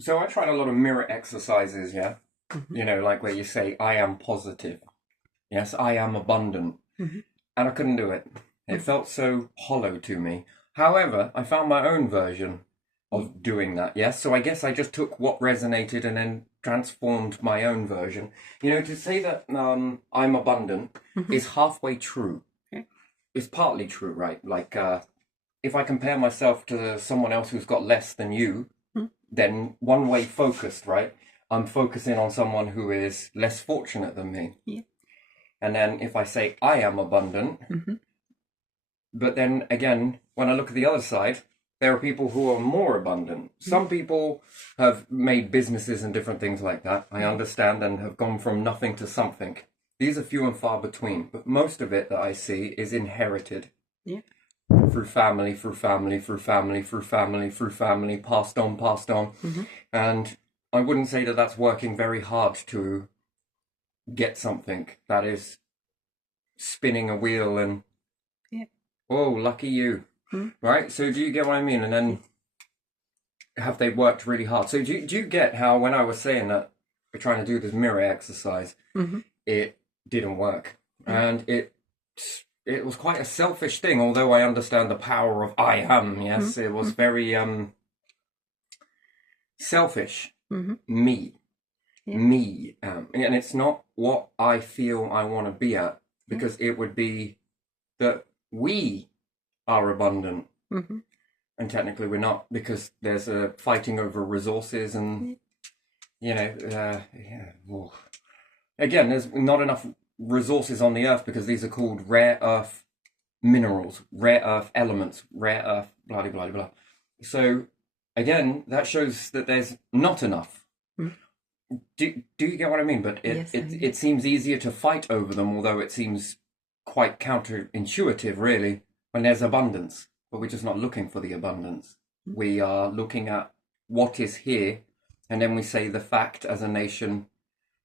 So I tried a lot of mirror exercises, yeah. Hmm. Like where you say, I am positive. Yes, I am abundant. Hmm. And I couldn't do it. It Hmm. felt so hollow to me. However, I found my own version Yeah. of doing that, yes. So I guess I just took what resonated and then transformed my own version. To say that I'm abundant Hmm. is halfway true. Yeah. It's partly true, right? Like, if I compare myself to someone else who's got less than you, Mm. then one way focused, right? I'm focusing on someone who is less fortunate than me. Yeah. And then if I say I am abundant, Hmm. but then again, when I look at the other side, there are people who are more abundant. Yeah. Some people have made businesses and different things like that. I Hmm. understand and have gone from nothing to something. These are few and far between, but most of it that I see is inherited Yeah. through family, through family, through family, through family, through family, passed on, passed on. Hmm. And I wouldn't say that that's working very hard to get something that is spinning a wheel and, Yeah. oh, lucky you. Mm. Right? So do you get what I mean? And Yeah. then have they worked really hard? So do you get how when I was saying that we're trying to do this mirror exercise, Hmm. it didn't work. Yeah. And it was quite a selfish thing, although I understand the power of I am, Mm. yes. It was Mm. very selfish. Hmm. Me. Yeah. Me. And it's not what I feel I want to be at, Yeah. because it would be that we are abundant. Hmm. And technically we're not, because there's a fighting over resources and Yeah. yeah. Well, again, there's not enough resources on the earth because these are called rare earth minerals, rare earth elements, rare earth blah blah blah blah. So again, that shows that there's not enough. Mm. Do you get what I mean? But it, Yes, I it do. it seems easier to fight over them, although it seems quite counterintuitive, really, when there's abundance. But we're just not looking for the abundance. Mm. We are looking at what is here, and then we say the fact as a nation,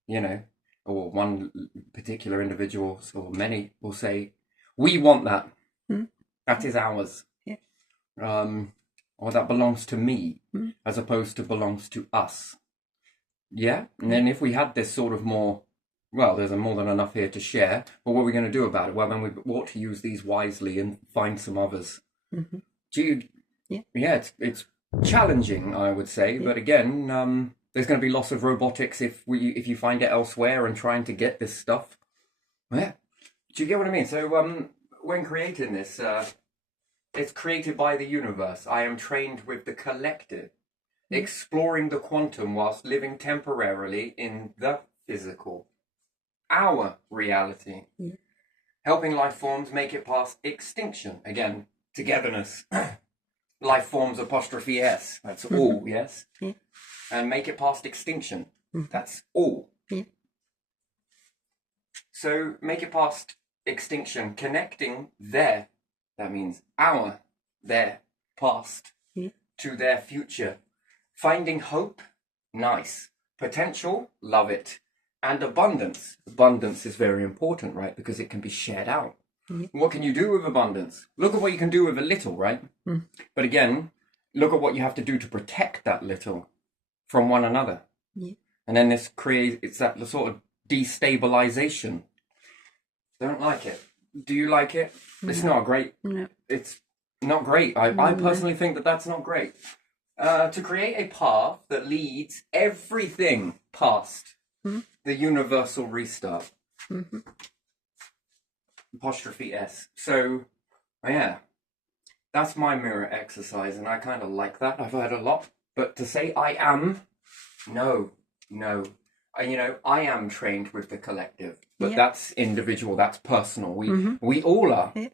you know, or one particular individual, or many will say, we want that. Mm. That is ours. Yeah. Um, or that belongs to me, Mm. as opposed to belongs to us. Yeah. And Yeah. then if we had this sort of more, well, there's more than enough here to share, but what are we going to do about it? Well, then we ought to use these wisely and find some others. Hmm. Do you, Yeah. yeah, it's challenging, I would say, Yeah. but again, there's going to be loss of robotics if you find it elsewhere and trying to get this stuff. Yeah. Do you get what I mean? So, when creating this, it's created by the universe. I am trained with the collective, Yeah. exploring the quantum whilst living temporarily in the physical, our reality, Yeah. helping life forms make it past extinction. Again, togetherness. Life forms apostrophe S. That's Hmm. all, yes? Yeah. And make it past extinction. Hmm. That's all. Yeah. So make it past extinction, connecting their, that means our, their past Yeah. to their future. Finding hope, nice. Potential, love it. And abundance. Abundance is very important, right? Because it can be shared out. Yeah. What can you do with abundance? Look at what you can do with a little, right? Mm. But again, look at what you have to do to protect that little from one another. Yeah. And then it's that sort of destabilization. Don't like it. Do you like it? It's No. not great. No. It's not great. I No. personally think that that's not great. To create a path that leads everything past Mm. the universal restart. Hmm. Apostrophe S. So, yeah, that's my mirror exercise, and I kind of like that. I've heard a lot. But to say I am, no, no. I am trained with the collective, but Yeah. that's individual, that's personal. Hmm. We all are. Yeah.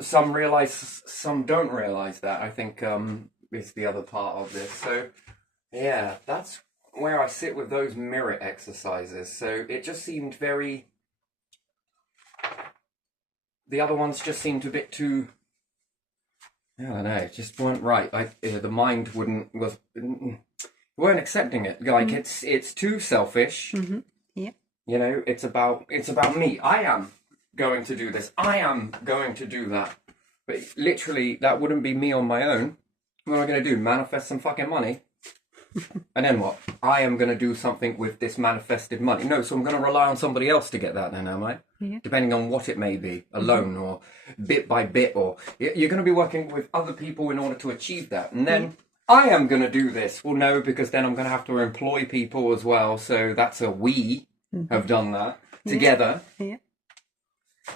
Some realize, some don't realize that. I think is the other part of this. So, yeah, that's where I sit with those mirror exercises. So it just seemed very. The other ones just seemed a bit too. I don't know, it just weren't right. The mind weren't accepting it. Like Mm. it's too selfish. Hmm. Yeah. It's about me. I am going to do this. I am going to do that. But literally, that wouldn't be me on my own. What am I going to do? Manifest some fucking money? And then what? I am going to do something with this manifested money. No, so I'm going to rely on somebody else to get that then, am I? Yeah. Depending on what it may be, a loan or bit by bit, or you're going to be working with other people in order to achieve that. And then I am going to do this. Well, no, because then I'm going to have to employ people as well. So that's a we have done that together. Yeah.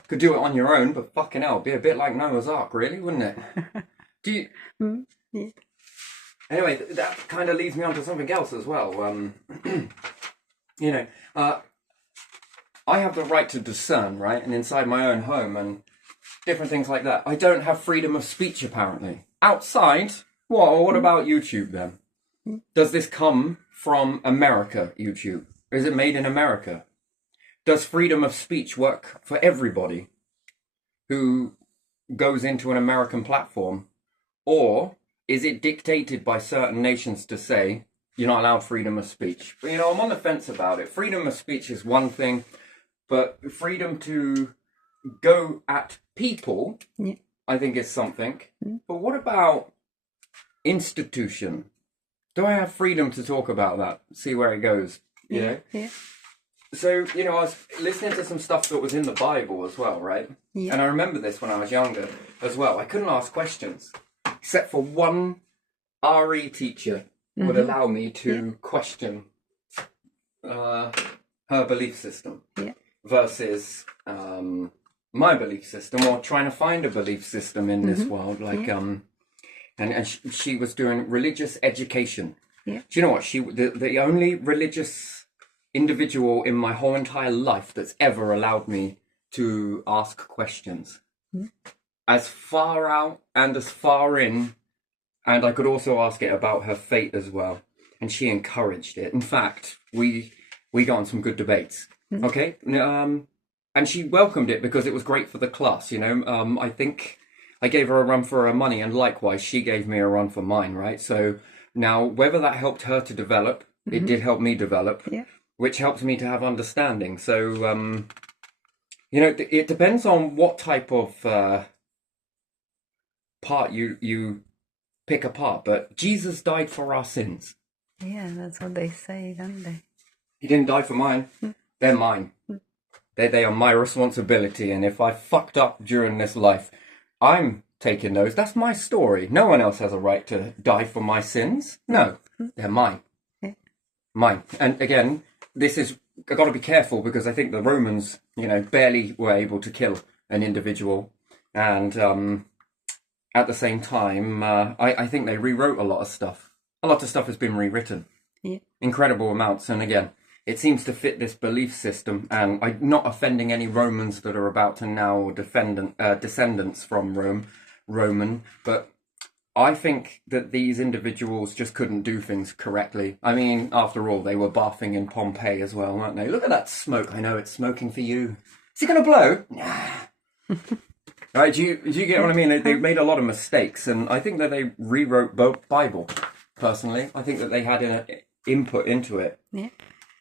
Could do it on your own, but fucking hell, it'd be a bit like Noah's Ark, really, wouldn't it? Do you... Yeah. Anyway, that kind of leads me on to something else as well. I have the right to discern, right? And inside my own home and different things like that. I don't have freedom of speech, apparently. Outside, what about YouTube then? Does this come from America, YouTube? Is it made in America? Does freedom of speech work for everybody who goes into an American platform? Or is it dictated by certain nations to say, you're not allowed freedom of speech? But, I'm on the fence about it. Freedom of speech is one thing, but freedom to go at people, I think is something. But what about institution? Do I have freedom to talk about that? See where it goes, you know? Yeah. So, I was listening to some stuff that was in the Bible as well, right? Yeah. And I remember this when I was younger as well. I couldn't ask questions, except for one RE teacher would allow me to question her belief system versus my belief system, or trying to find a belief system in this world. Like, and she was doing religious education. Yeah. Do you know what? The only religious individual in my whole entire life that's ever allowed me to ask questions. As far out and as far in, and I could also ask it about her fate as well. And she encouraged it. In fact, we got on some good debates. Okay? And she welcomed it because it was great for the class, I think I gave her a run for her money, and likewise, she gave me a run for mine, right? So now, whether that helped her to develop, it did help me develop. Yeah. Which helps me to have understanding. So, it depends on what type of part you pick apart. But Jesus died for our sins. Yeah, that's what they say, don't they? He didn't die for mine. They're mine. They are my responsibility. And if I fucked up during this life, I'm taking those. That's my story. No one else has a right to die for my sins. No, they're mine. Mine. And again, this is, I've got to be careful because I think the Romans, barely were able to kill an individual. And at the same time, I think they rewrote a lot of stuff. A lot of stuff has been rewritten. Yeah. Incredible amounts. And again, it seems to fit this belief system. And I'm not offending any Romans that are about to now descendants from Roman, but I think that these individuals just couldn't do things correctly. I mean, after all, they were bathing in Pompeii as well, weren't they? Look at that smoke. I know it's smoking for you. Is it going to blow? Nah. Right? Do you get what I mean? They made a lot of mistakes, and I think that they rewrote both Bible. Personally, I think that they had an input into it. Yeah.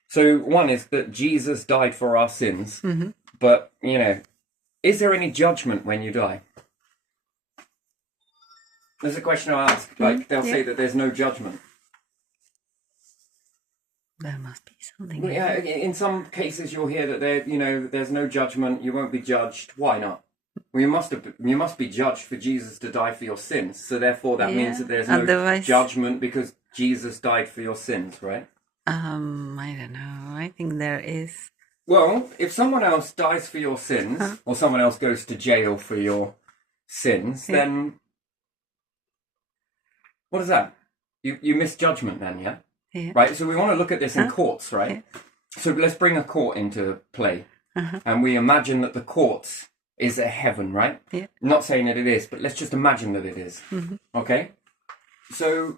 So one is that Jesus died for our sins, but is there any judgment when you die? There's a question I ask. Like, they'll say that there's no judgment. There must be something. Yeah, in some cases you'll hear that there's no judgment. You won't be judged. Why not? Well, you must be judged for Jesus to die for your sins. So therefore, that means that there's no judgment because Jesus died for your sins, right? I don't know. I think there is. Well, if someone else dies for your sins, or someone else goes to jail for your sins, then what is that? You misjudgment then, yeah? Yeah. Right, so we want to look at this in courts, right? Yeah. So let's bring a court into play. And we imagine that the court is a heaven, right? Yeah. I'm not saying that it is, but let's just imagine that it is. Okay? So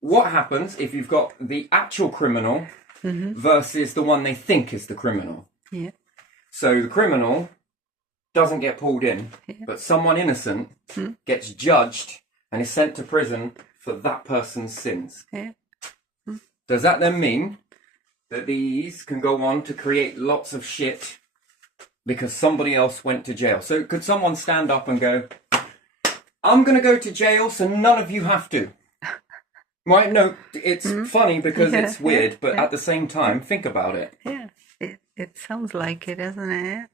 what happens if you've got the actual criminal versus the one they think is the criminal? Yeah. So the criminal doesn't get pulled in, but someone innocent gets judged and is sent to prison for that person's sins. Yeah. Does that then mean that these can go on to create lots of shit because somebody else went to jail? So could someone stand up and go, I'm going to go to jail so none of you have to? Right? No, it's funny because Yeah, it's weird, but yeah. at the same time, think about it. Yeah, it sounds like it, doesn't it?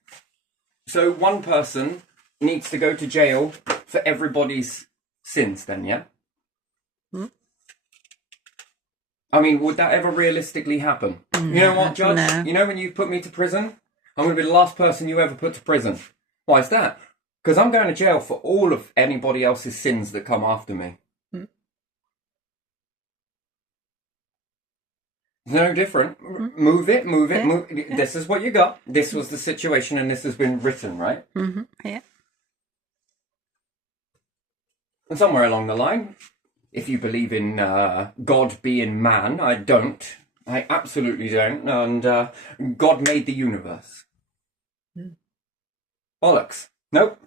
So one person needs to go to jail for everybody's sins, then, yeah? Hmm? I mean, would that ever realistically happen? You know what, Judge? No. You know when you put me to prison? I'm going to be the last person you ever put to prison. Why is that? Because I'm going to jail for all of anybody else's sins that come after me. Hmm. No different. Move it, move it, Yeah. move. This is what you got. This was the situation, and this has been written, right? Mm-hmm. Yeah. And somewhere along the line, if you believe in God being man, I don't. I absolutely don't. And God made the universe. Bollocks. Nope.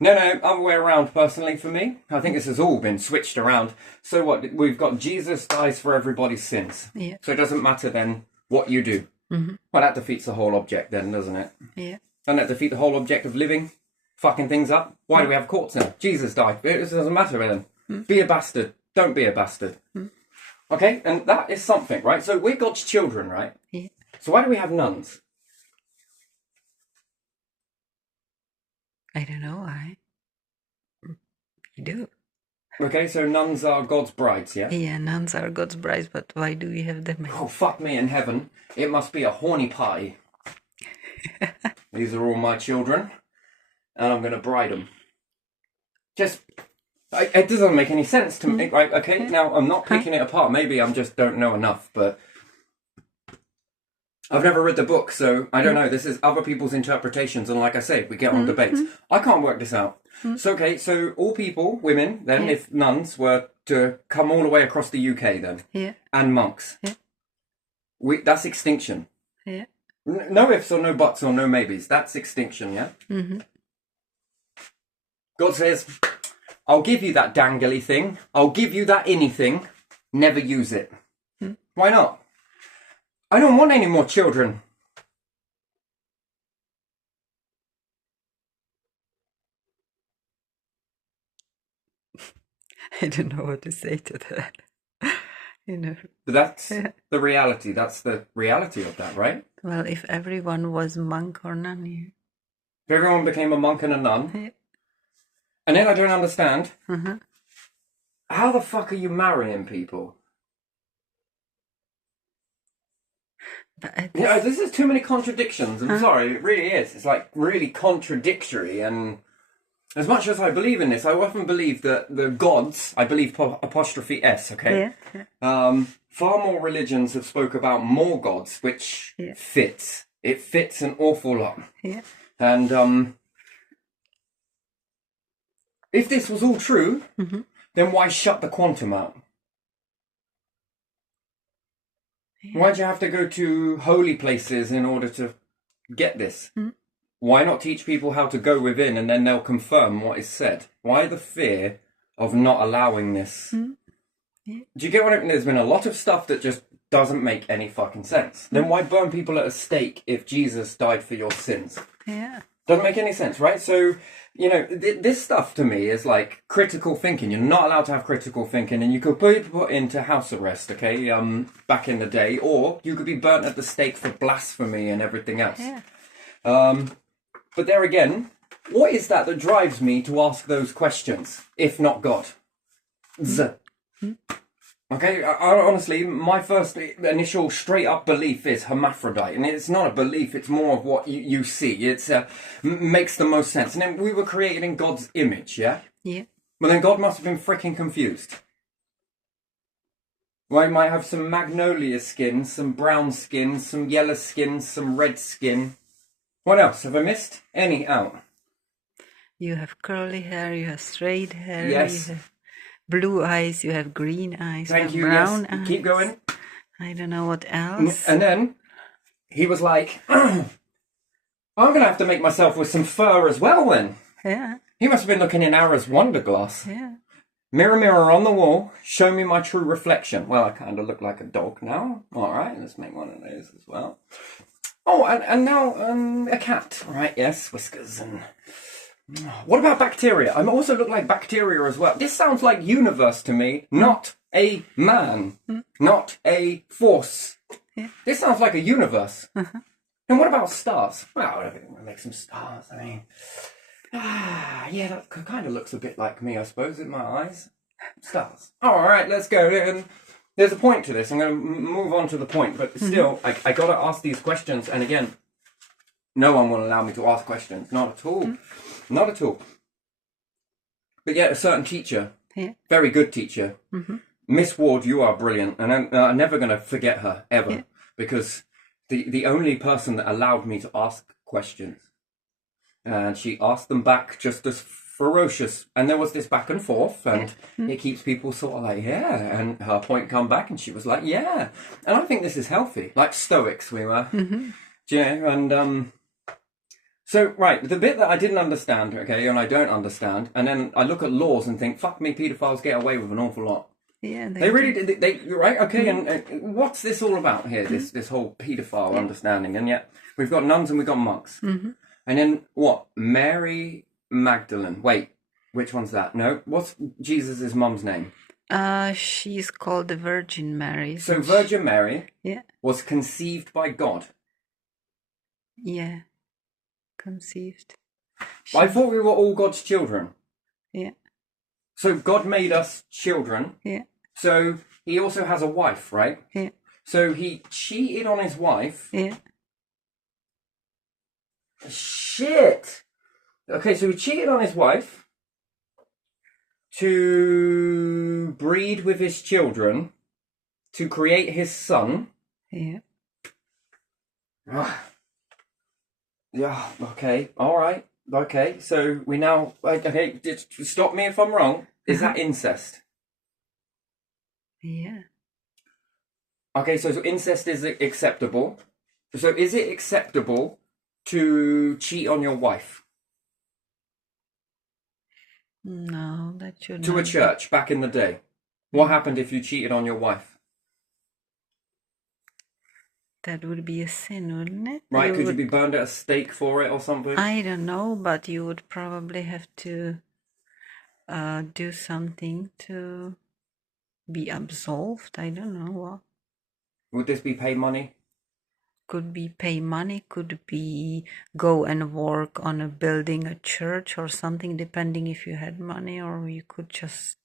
No, other way around, personally, for me. I think this has all been switched around. So what? We've got Jesus dies for everybody's sins. Yeah. So it doesn't matter then what you do. Mm-hmm. Well, that defeats the whole object then, doesn't it? Yeah. Doesn't that defeat the whole object of living? Fucking things up? Why do we have courts now? Jesus died. It doesn't matter then. Be a bastard. Don't be a bastard. Okay? And that is something, right? So we're God's children, right? Yeah. So why do we have nuns? I don't know why. You do. Okay, so nuns are God's brides, yeah? Yeah, nuns are God's brides, but why do we have them? Oh, fuck me in heaven. It must be a horny pie. These are all my children. And I'm going to bride them. Just... It doesn't make any sense to me. Right, okay, now I'm not picking it apart. Maybe I just don't know enough, but... I've never read the book, so I don't know. This is other people's interpretations, and like I say, we get on debates. I can't work this out. So, okay, so all people, women, then, if nuns were to come all the way across the UK, then, Yeah. and monks, Yeah. that's extinction. Yeah. No ifs or no buts or no maybes. That's extinction, yeah? Mm-hmm. God says, I'll give you that dangly thing. I'll give you that anything. Never use it. Why not? I don't want any more children. I don't know what to say to that. You know. But that's the reality. That's the reality of that, right? Well, if everyone was monk or nun, If everyone became a monk and a nun, yeah. and then I don't understand, Uh-huh. how the fuck are you marrying people? But I Yeah, this is too many contradictions. I'm sorry, it really is. It's like really contradictory. And as much as I believe in this, I often believe that the gods, I believe apostrophe S, okay? yeah. Far more religions have spoke about more gods, which Yeah. fits. It fits an awful lot. Yeah. And if this was all true, then why shut the quantum out? Why'd you have to go to holy places in order to get this? Why not teach people how to go within and then they'll confirm what is said? Why the fear of not allowing this? Yeah. Do you get what I mean? There's been a lot of stuff that just doesn't make any fucking sense. Then why burn people at a stake if Jesus died for your sins? Yeah. Doesn't make any sense, right? So, you know, this stuff to me is like critical thinking. You're not allowed to have critical thinking, and you could be put into house arrest, okay, back in the day, or you could be burnt at the stake for blasphemy and everything else. Yeah. But there again, what is that drives me to ask those questions, if not God? Okay, I honestly, my first initial straight up belief is hermaphrodite, and it's not a belief, it's more of what you see. It's makes the most sense. And then we were created in God's image, yeah? Yeah. Well, then God must have been freaking confused. Well, I might have some magnolia skin, some brown skin, some yellow skin, some red skin. What else? Have I missed any out? You have curly hair, you have straight hair, Yes. you have blue eyes, you have green eyes, Thank you you, have brown yes. eyes. Keep going. I don't know what else. And then he was like, I'm going to have to make myself with some fur as well then. Yeah. He must have been looking in Ara's wonder glass. Yeah. Mirror, mirror on the wall, show me my true reflection. Well, I kind of look like a dog now. All right, let's make one of those as well. Oh, and now a cat. Right, yes, whiskers. And what about bacteria? I also look like bacteria as well. This sounds like universe to me, not a man, not a force. Yeah. This sounds like a universe. And what about stars? Well, we'll make some stars. I mean, yeah, that kind of looks a bit like me, I suppose, in my eyes. Stars. All right, let's go. And there's a point to this. I'm going to move on to the point, but still, I got to ask these questions. And again, no one will allow me to ask questions. Not at all. Not at all. But yet, a certain teacher, very good teacher, Miss Ward, you are brilliant. And I'm never going to forget her, ever. Because the only person that allowed me to ask questions. And she asked them back just as ferocious. And there was this back and forth. And it keeps people sort of like, yeah. And her point come back and she was like, yeah. And I think this is healthy. Like Stoics we were. Yeah, and... So, right, the bit that I didn't understand, okay, and I don't understand, and then I look at laws and think, fuck me, paedophiles get away with an awful lot. Yeah, They really did, right, okay, and what's this all about here, this whole paedophile understanding? And yet, we've got nuns and we've got monks. And then, what? Mary Magdalene. Wait, which one's that? No, what's Jesus' mum's name? She's called the Virgin Mary. So, Virgin Mary was conceived by God. Yeah. Conceived. I thought we were all God's children. Yeah. So God made us children. Yeah. So he also has a wife, right? Yeah. So he cheated on his wife. Yeah. Shit. Okay, so he cheated on his wife to breed with his children, to create his son. Yeah. Yeah, okay, all right, okay. So we now, okay, just stop me if I'm wrong. Is that incest? Yeah. Okay, so incest is acceptable. So is it acceptable to cheat on your wife? No, that should To a church back in the day. What happened if you cheated on your wife? That would be a sin, wouldn't it? Right, could you be burned at a stake for it or something? I don't know, but you would probably have to do something to be absolved. I don't know what. Would this be pay money? Could be pay money, could be go and work on building a church or something, depending if you had money, or you could just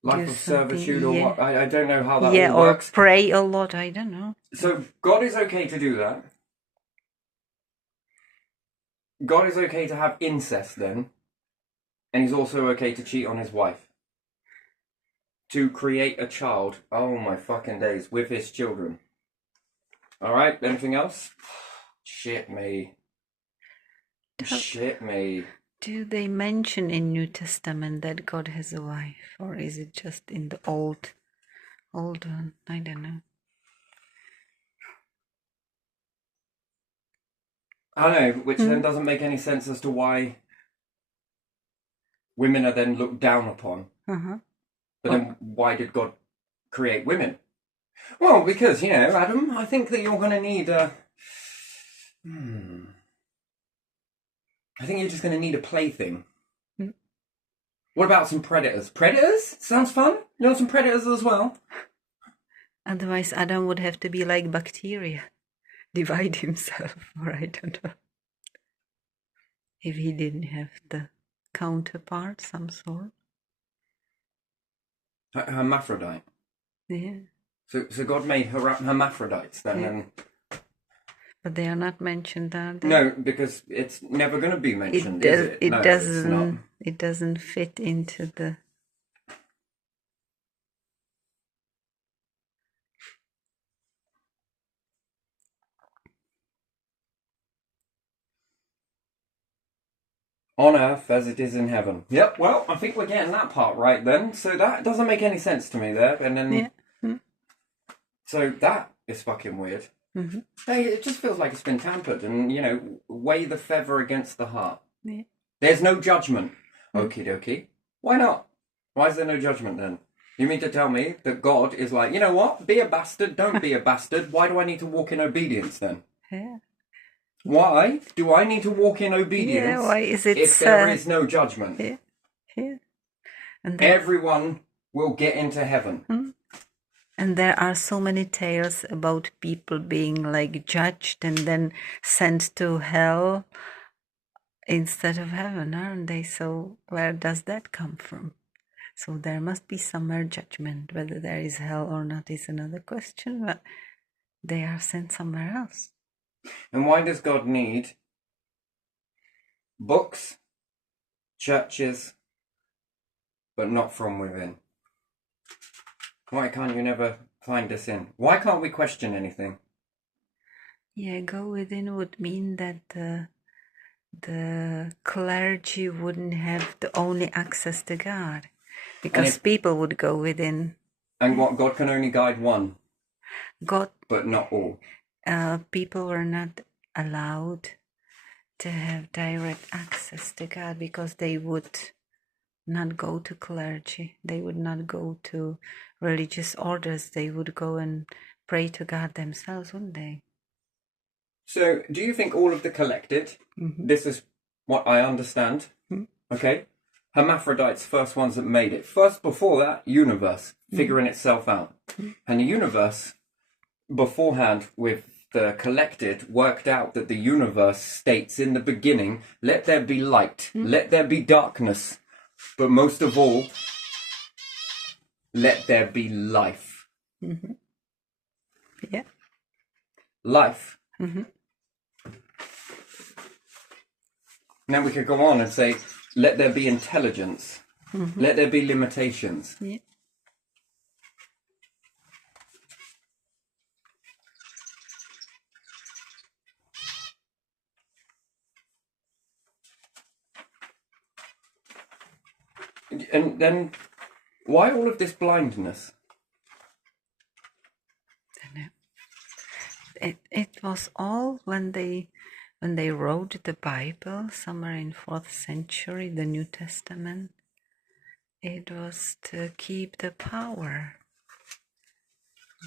Life of servitude or yeah. what? I don't know how that all or works. pray a lot, I don't know. So God is okay to do that. God is okay to have incest then. And he's also okay to cheat on his wife. To create a child, oh my fucking days, with his children. Alright, anything else? Shit me. Shit me. Do they mention in New Testament that God has a wife, or is it just in the old one? I don't know. I know, which then doesn't make any sense as to why women are then looked down upon. But then why did God create women? Well, because, Adam, I think that you're going to need I think you're just going to need a plaything. What about some predators? Predators? Sounds fun. You know some predators as well? Otherwise, Adam would have to be like bacteria, divide himself, or I don't know. If he didn't have the counterpart, some sort. Hermaphrodite. Yeah. So God made hermaphrodites then. Yeah. And But they are not mentioned, are they? no, because it's never going to be mentioned, is it? It No, doesn't. it's not. It doesn't fit into the. On earth as it is in heaven. Yep, well, I think we're getting that part right then. So that doesn't make any sense to me there. And then, so that is fucking weird. Hey, it just feels like it's been tampered and, weigh the feather against the heart. Yeah. There's no judgment. Okie dokie. Why not? Why is there no judgment then? You mean to tell me that God is like, you know what? Be a bastard, don't be a bastard. Why do I need to walk in obedience then? Yeah. Why do I need to walk in obedience Yeah, why is it if there is no judgment? Yeah. And Everyone will get into heaven. And there are so many tales about people being like judged and then sent to hell instead of heaven, aren't they? So where does that come from? So there must be somewhere judgment. Whether there is hell or not is another question, but they are sent somewhere else. And why does God need books, churches, but not from within? Why can't you never find us in? Why can't we question anything? Yeah, go within would mean that the clergy wouldn't have the only access to God, because people would go within. And what, God can only guide one, God, but not all. People were not allowed to have direct access to God because they would not go to clergy. They would not go to religious orders. They would go and pray to God themselves, wouldn't they? So, do you think all of the collected, this is what I understand, okay? Hermaphrodites, first ones that made it. First, before that, universe, figuring itself out. And the universe, beforehand, with the collected, worked out that the universe states in the beginning, let there be light, let there be darkness, but most of all, let there be life. Yeah. Life. Now we could go on and say, let there be intelligence. Let there be limitations. Yeah. And then, why all of this blindness? It was all when they wrote the Bible somewhere in 4th century, the New Testament. It was to keep the power,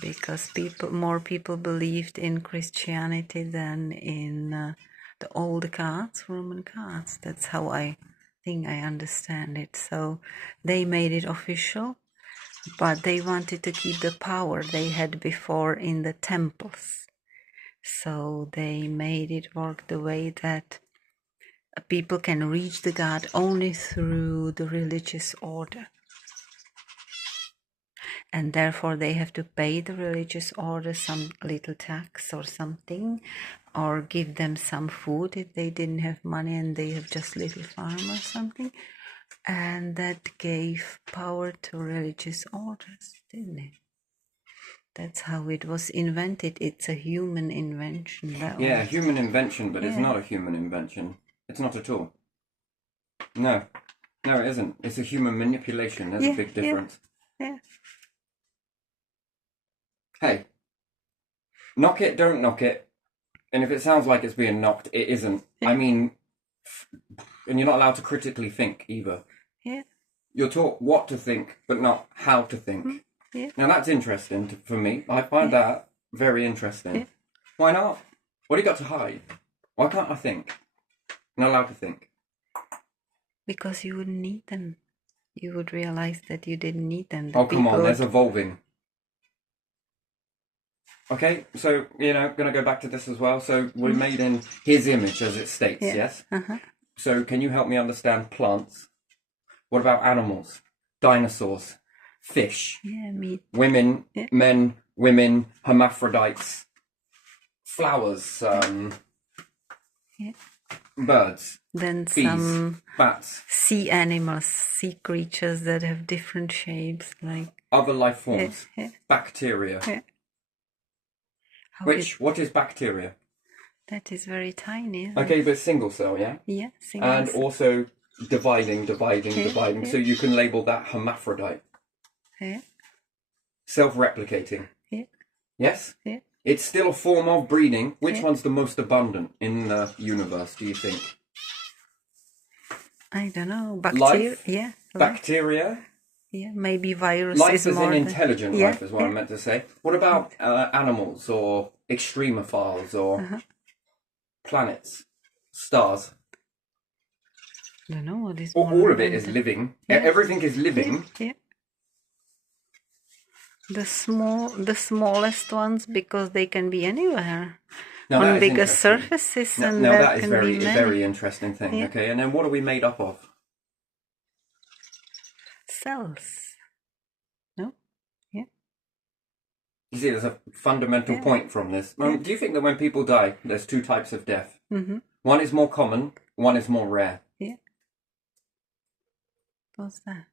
because more people believed in Christianity than in the old gods, Roman gods. That's how I think I understand it. So they made it official, but they wanted to keep the power they had before in the temples. So they made it work the way that people can reach the God only through the religious order. And therefore they have to pay the religious order some little tax or something, or give them some food if they didn't have money and they have just little farm or something. And that gave power to religious orders, didn't it? That's how it was invented. It's a human invention. Yeah, human invention, but it's not a human invention. It's not at all. No, it isn't. It's a human manipulation. There's a big difference. Yeah. Hey, knock it, don't knock it. And if it sounds like it's being knocked, it isn't. I mean, and you're not allowed to critically think either. Yeah. You're taught what to think, but not how to think. Yeah. Now that's interesting for me. I find that very interesting. Yeah. Why not? What do you got to hide? Why can't I think? I'm not allowed to think. Because you wouldn't need them. You would realize that you didn't need them. Come on, there's evolving. Okay, so, going to go back to this as well. So we're made in his image, as it states, yes? So can you help me understand plants? What about animals? Dinosaurs? Fish? Yeah, meat. Women, men, women, hermaphrodites, flowers, birds, Then bees, some bats, sea animals, sea creatures that have different shapes, like other life forms, bacteria. What is bacteria? That is very tiny. Okay, but single cell, yeah? Yeah, single and cell. Also dividing. So you can label that hermaphrodite. Yeah. Self-replicating. Yeah. Yes? Yeah. It's still a form of breeding. Which one's the most abundant in the universe, do you think? I don't know. Bacteria? Life? Yeah. Bacteria? Yeah, maybe virus Life is as more in intelligent than... life is what I meant to say. What about animals or extremophiles or planets, stars? I don't know what is All of it is living. Everything is living. Yeah. the smallest ones, because they can be anywhere Now that on is bigger interesting. surfaces, Now, and now there that is can very be many very interesting thing. Yeah. Okay, and then what are we made up of? cells. No? Yeah. You see, there's a fundamental Yeah. point from this. Yeah. Do you think that when people die, there's two types of death? Mm-hmm. One is more common, one is more rare. Yeah. What's that?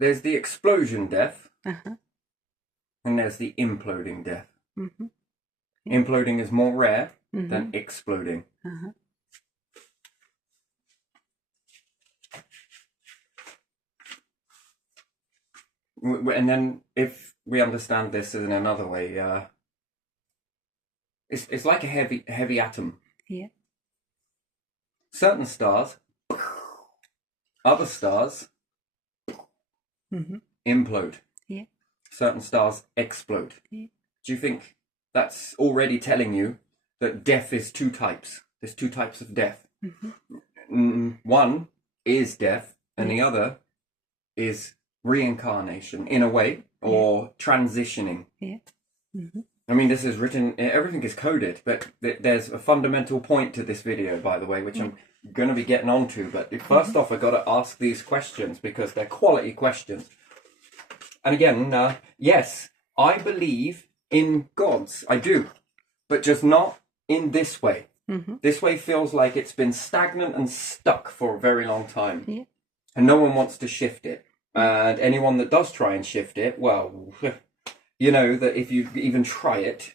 There's the explosion death, Uh-huh. and there's the imploding death. Mm-hmm. Imploding is more rare Mm-hmm. than exploding. Uh-huh. And then, if we understand this in another way, it's like a heavy atom. Yeah. Certain stars, other stars Mm-hmm. implode. Yeah. Certain stars explode. Yeah. Do you think that's already telling you that death is two types? There's two types of death. Mm-hmm. One is death, and the other is reincarnation, in a way, or transitioning. Yeah. Mm-hmm. I mean, this is written, everything is coded, but there's a fundamental point to this video, by the way, which I'm going to be getting onto. But first off, I've got to ask these questions because they're quality questions. And again, yes, I believe in gods. I do. But just not in this way. Mm-hmm. This way feels like it's been stagnant and stuck for a very long time. Yeah. And no one wants to shift it. And anyone that does try and shift it, well, you know that if you even try it,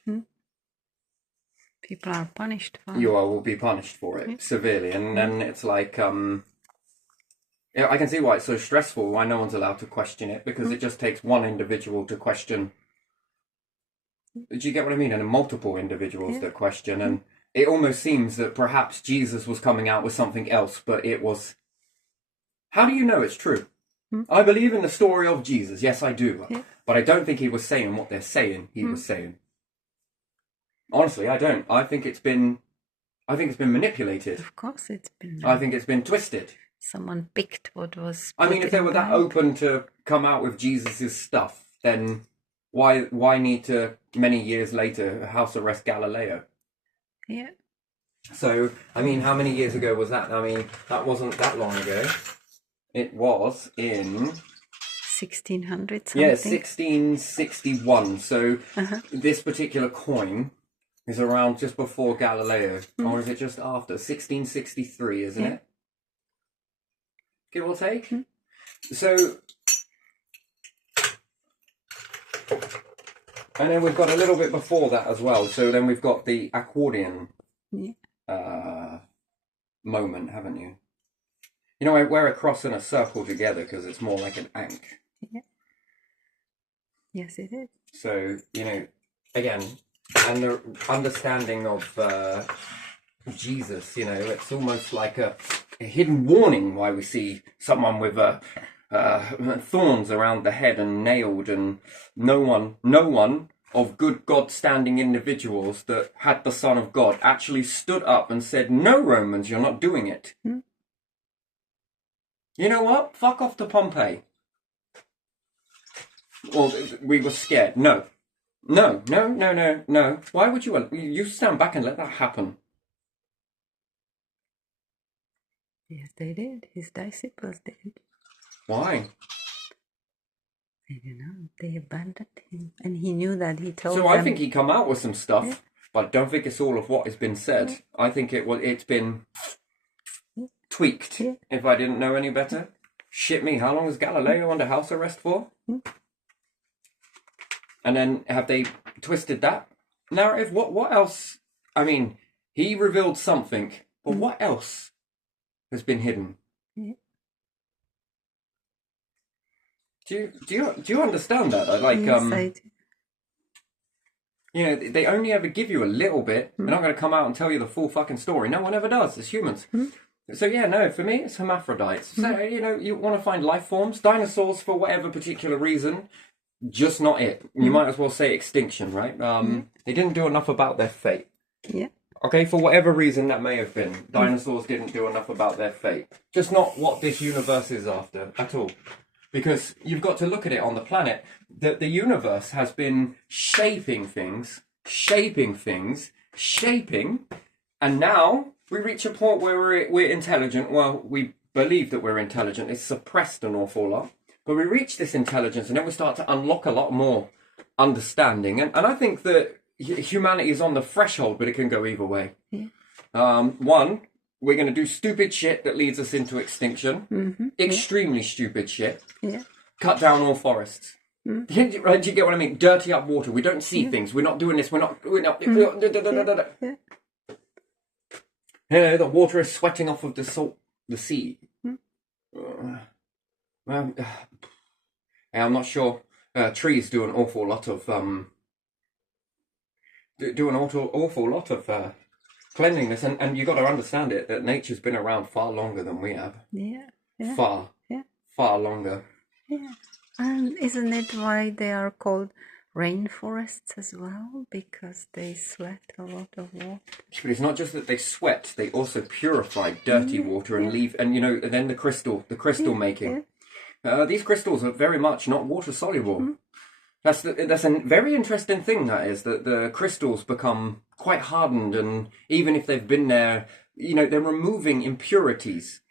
people are punished for you will be punished for it severely. And then it's like, yeah, I can see why it's so stressful, why no one's allowed to question it, because it just takes one individual to question. Do you get what I mean? And multiple individuals that question. And it almost seems that perhaps Jesus was coming out with something else, but it was... How do you know it's true? I believe in the story of Jesus. Yes, I do. But I don't think he was saying what they're saying he was saying. Honestly, I don't. I think it's been manipulated. Of course it's been... I think it's been twisted. Someone picked what was... I mean, if they were that open to come out with Jesus' stuff, then why need to, many years later, house arrest Galileo? Yeah. So, I mean, how many years ago was that? I mean, that wasn't that long ago. It was in... 1600 something? Yeah, 1661. So, this particular coin is around just before Galileo. Or is it just after? 1663, isn't it? Give or take? So... And then we've got a little bit before that as well. So then we've got the accordion moment, haven't you? You know, I wear a cross and a circle together because it's more like an ankh. Yeah. Yes, it is. So, you know, again, and the understanding of Jesus, you know, it's almost like a hidden warning why we see someone with thorns around the head and nailed, and no one of good God-standing individuals that had the Son of God actually stood up and said, "No, Romans, you're not doing it." You know what? Fuck off to Pompeii. Well, we were scared. No. Why would you stand back and let that happen? Yes, they did. His disciples did. Why? I don't know. They abandoned him. And he knew that. He told So them... I think he come out with some stuff, but I don't think it's all of what has been said. I think it's been tweaked, if I didn't know any better. Shit me, how long is Galileo under house arrest for? And then have they twisted that narrative? What else? I mean, he revealed something, but what else has been hidden? Do you understand that? Like, Yes, I do. you know, they only ever give you a little bit. They're not going to come out and tell you the full fucking story. No one ever does. It's humans. So yeah, no, for me, it's hermaphrodites. So, you know, you want to find life forms, dinosaurs for whatever particular reason, just not it. You might as well say extinction, right? They didn't do enough about their fate. Yeah. Okay, for whatever reason that may have been, dinosaurs didn't do enough about their fate. Just not what this universe is after at all. Because you've got to look at it on the planet. The universe has been shaping things, and now we reach a point where we're intelligent. Well, we believe that we're intelligent. It's suppressed an awful lot. But we reach this intelligence, and then we start to unlock a lot more understanding. And I think that humanity is on the threshold, but it can go either way. Yeah. One, we're going to do stupid shit that leads us into extinction. Mm-hmm. Extremely stupid shit. Yeah. Cut down all forests. Mm. Do you get what I mean? Dirty up water. We don't see things. We're not doing this. We're not. Yeah. Yeah, the water is sweating off of the sea. Mm. Yeah, I'm not sure. Trees do an awful lot of cleanliness, and you got to understand it that nature's been around far longer than we have. Yeah. Yeah. Far longer. Yeah. And isn't it why they are called rainforests as well? Because they sweat a lot of water. But it's not just that they sweat; they also purify dirty water and leave, and then the crystal making. These crystals are very much not water soluble. That's a very interesting thing. That is that the crystals become quite hardened, and even if they've been there, they're removing impurities.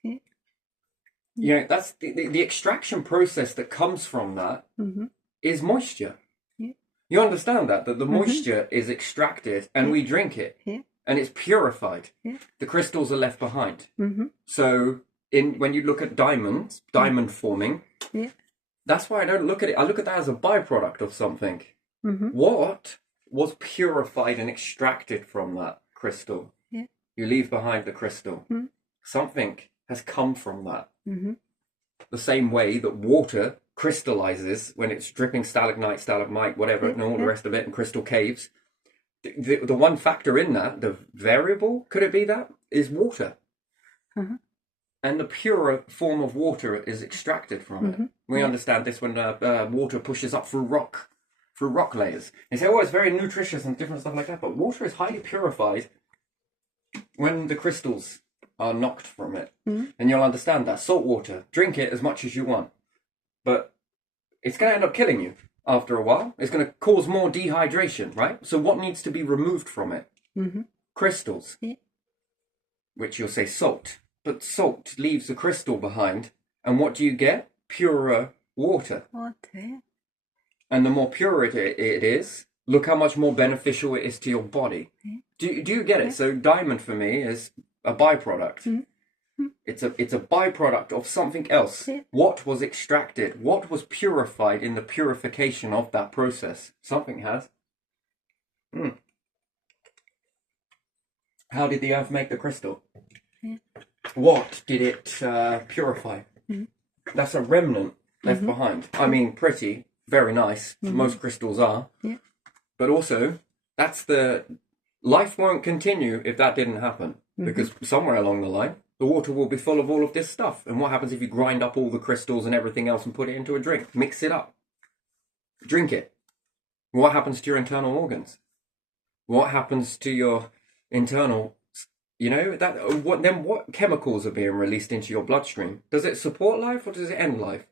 That's the extraction process that comes from that is moisture. You understand that the moisture is extracted and we drink it, and it's purified. The crystals are left behind. So when you look at diamond forming, that's why I don't look at it. I look at that as a byproduct of something. What was purified and extracted from that crystal? You leave behind the crystal. Something has come from that. The same way that water crystallizes when it's dripping stalagmite, whatever, and all the rest of it, and crystal caves. The one factor in that, the variable, could it be that, is water. And the purer form of water is extracted from it. We understand this when water pushes up through rock layers. They say, it's very nutritious and different stuff like that, but water is highly purified when the crystals are knocked from it. And you'll understand that. Salt water, drink it as much as you want, but it's going to end up killing you after a while. It's going to cause more dehydration, right? So what needs to be removed from it? Crystals, which you'll say salt. But salt leaves the crystal behind, and what do you get? Purer water. And the more pure it is, look how much more beneficial it is to your body. Do you get it? So diamond for me is a byproduct. It's a byproduct of something else. What was extracted? What was purified in the purification of that process? Something has. How did the earth make the crystal? What did it purify? That's a remnant left behind. I mean, pretty, very nice. Most crystals are. But also, life won't continue if that didn't happen. Because somewhere along the line, the water will be full of all of this stuff. And what happens if you grind up all the crystals and everything else and put it into a drink? Mix it up. Drink it. What happens to your internal organs? What happens to your internal... what chemicals are being released into your bloodstream? Does it support life or does it end life?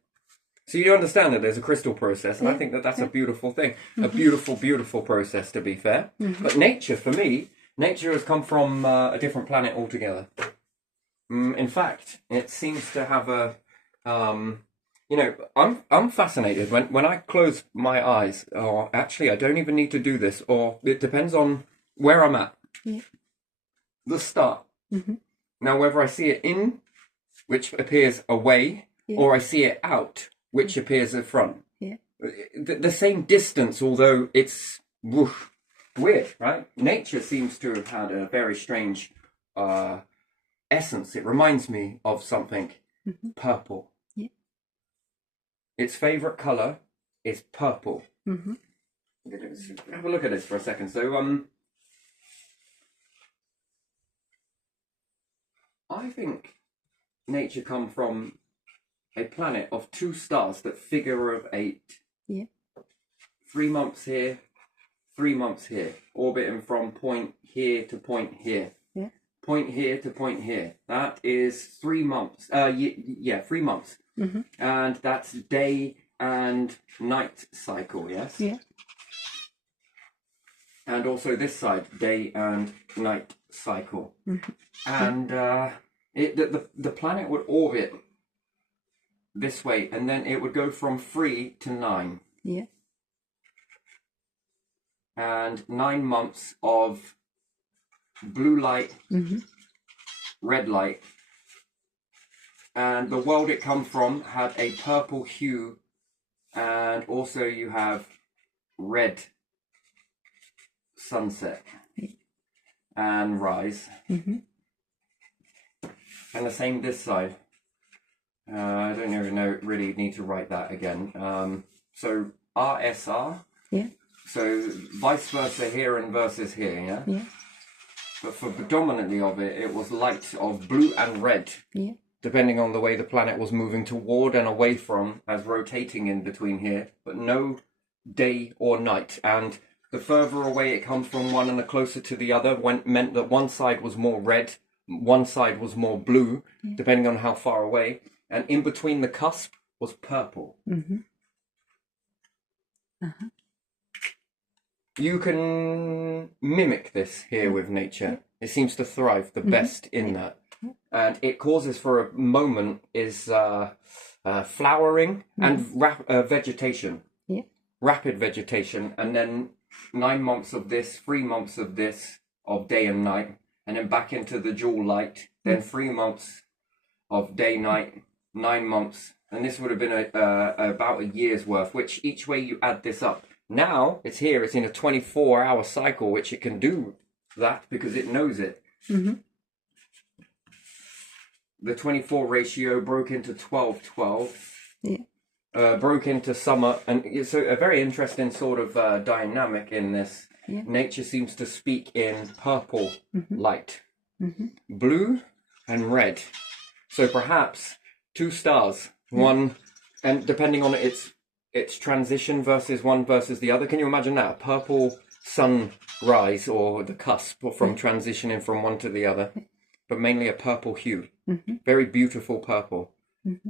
So you understand that there's a crystal process, and I think that that's a beautiful thing. A beautiful, beautiful process, to be fair. But nature, for me, nature has come from a different planet altogether. In fact, it seems to have a... I'm fascinated when I close my eyes, or actually I don't even need to do this, or it depends on where I'm at. The start. Now, whether I see it in, which appears away, or I see it out, which appears at front. The same distance, although it's weird, right? Nature seems to have had a very strange essence. It reminds me of something purple. Its favourite colour is purple. Have a look at this for a second. So, I think nature come from a planet of 2 stars that figure of 8. 3 months here, 3 months here, orbiting from point here to point here. Point here to point here. That is 3 months. 3 months. and that's day and night cycle, yes? Yeah. And also this side, day and night cycle. And the planet would orbit this way, and then it would go from 3 to 9. Yeah. And 9 months of blue light, red light, and the world it come from had a purple hue, and also you have red sunset and rise, and the same this side. I don't even know, really need to write that again. So RSR. Yeah. So vice versa here and versus here, yeah? Yeah. But for predominantly of it, it was light of blue and red, Yeah. depending on the way the planet was moving toward and away from, as rotating in between here, but no day or night. And the further away it comes from one and the closer to the other meant that one side was more red, one side was more blue, depending on how far away. And in between the cusp was purple. You can mimic this here with nature. It seems to thrive the best in that. And it causes for a moment is flowering and vegetation. Yeah. Rapid vegetation. And then 9 months of this, 3 months of this, of day and night. And then back into the jewel light. Then 3 months of day, night, 9 months. And this would have been about a year's worth, which each way you add this up. Now it's here, it's in a 24-hour cycle, which it can do that because it knows it. The 24 ratio broke into 12-12. Yeah. Broke into summer, and it's a very interesting sort of dynamic in this. Yeah. Nature seems to speak in purple light, blue and red. So perhaps 2 stars, one, and depending on its transition versus one versus the other. Can you imagine that? A purple sunrise or the cusp from transitioning from one to the other, but mainly a purple hue. Very beautiful purple.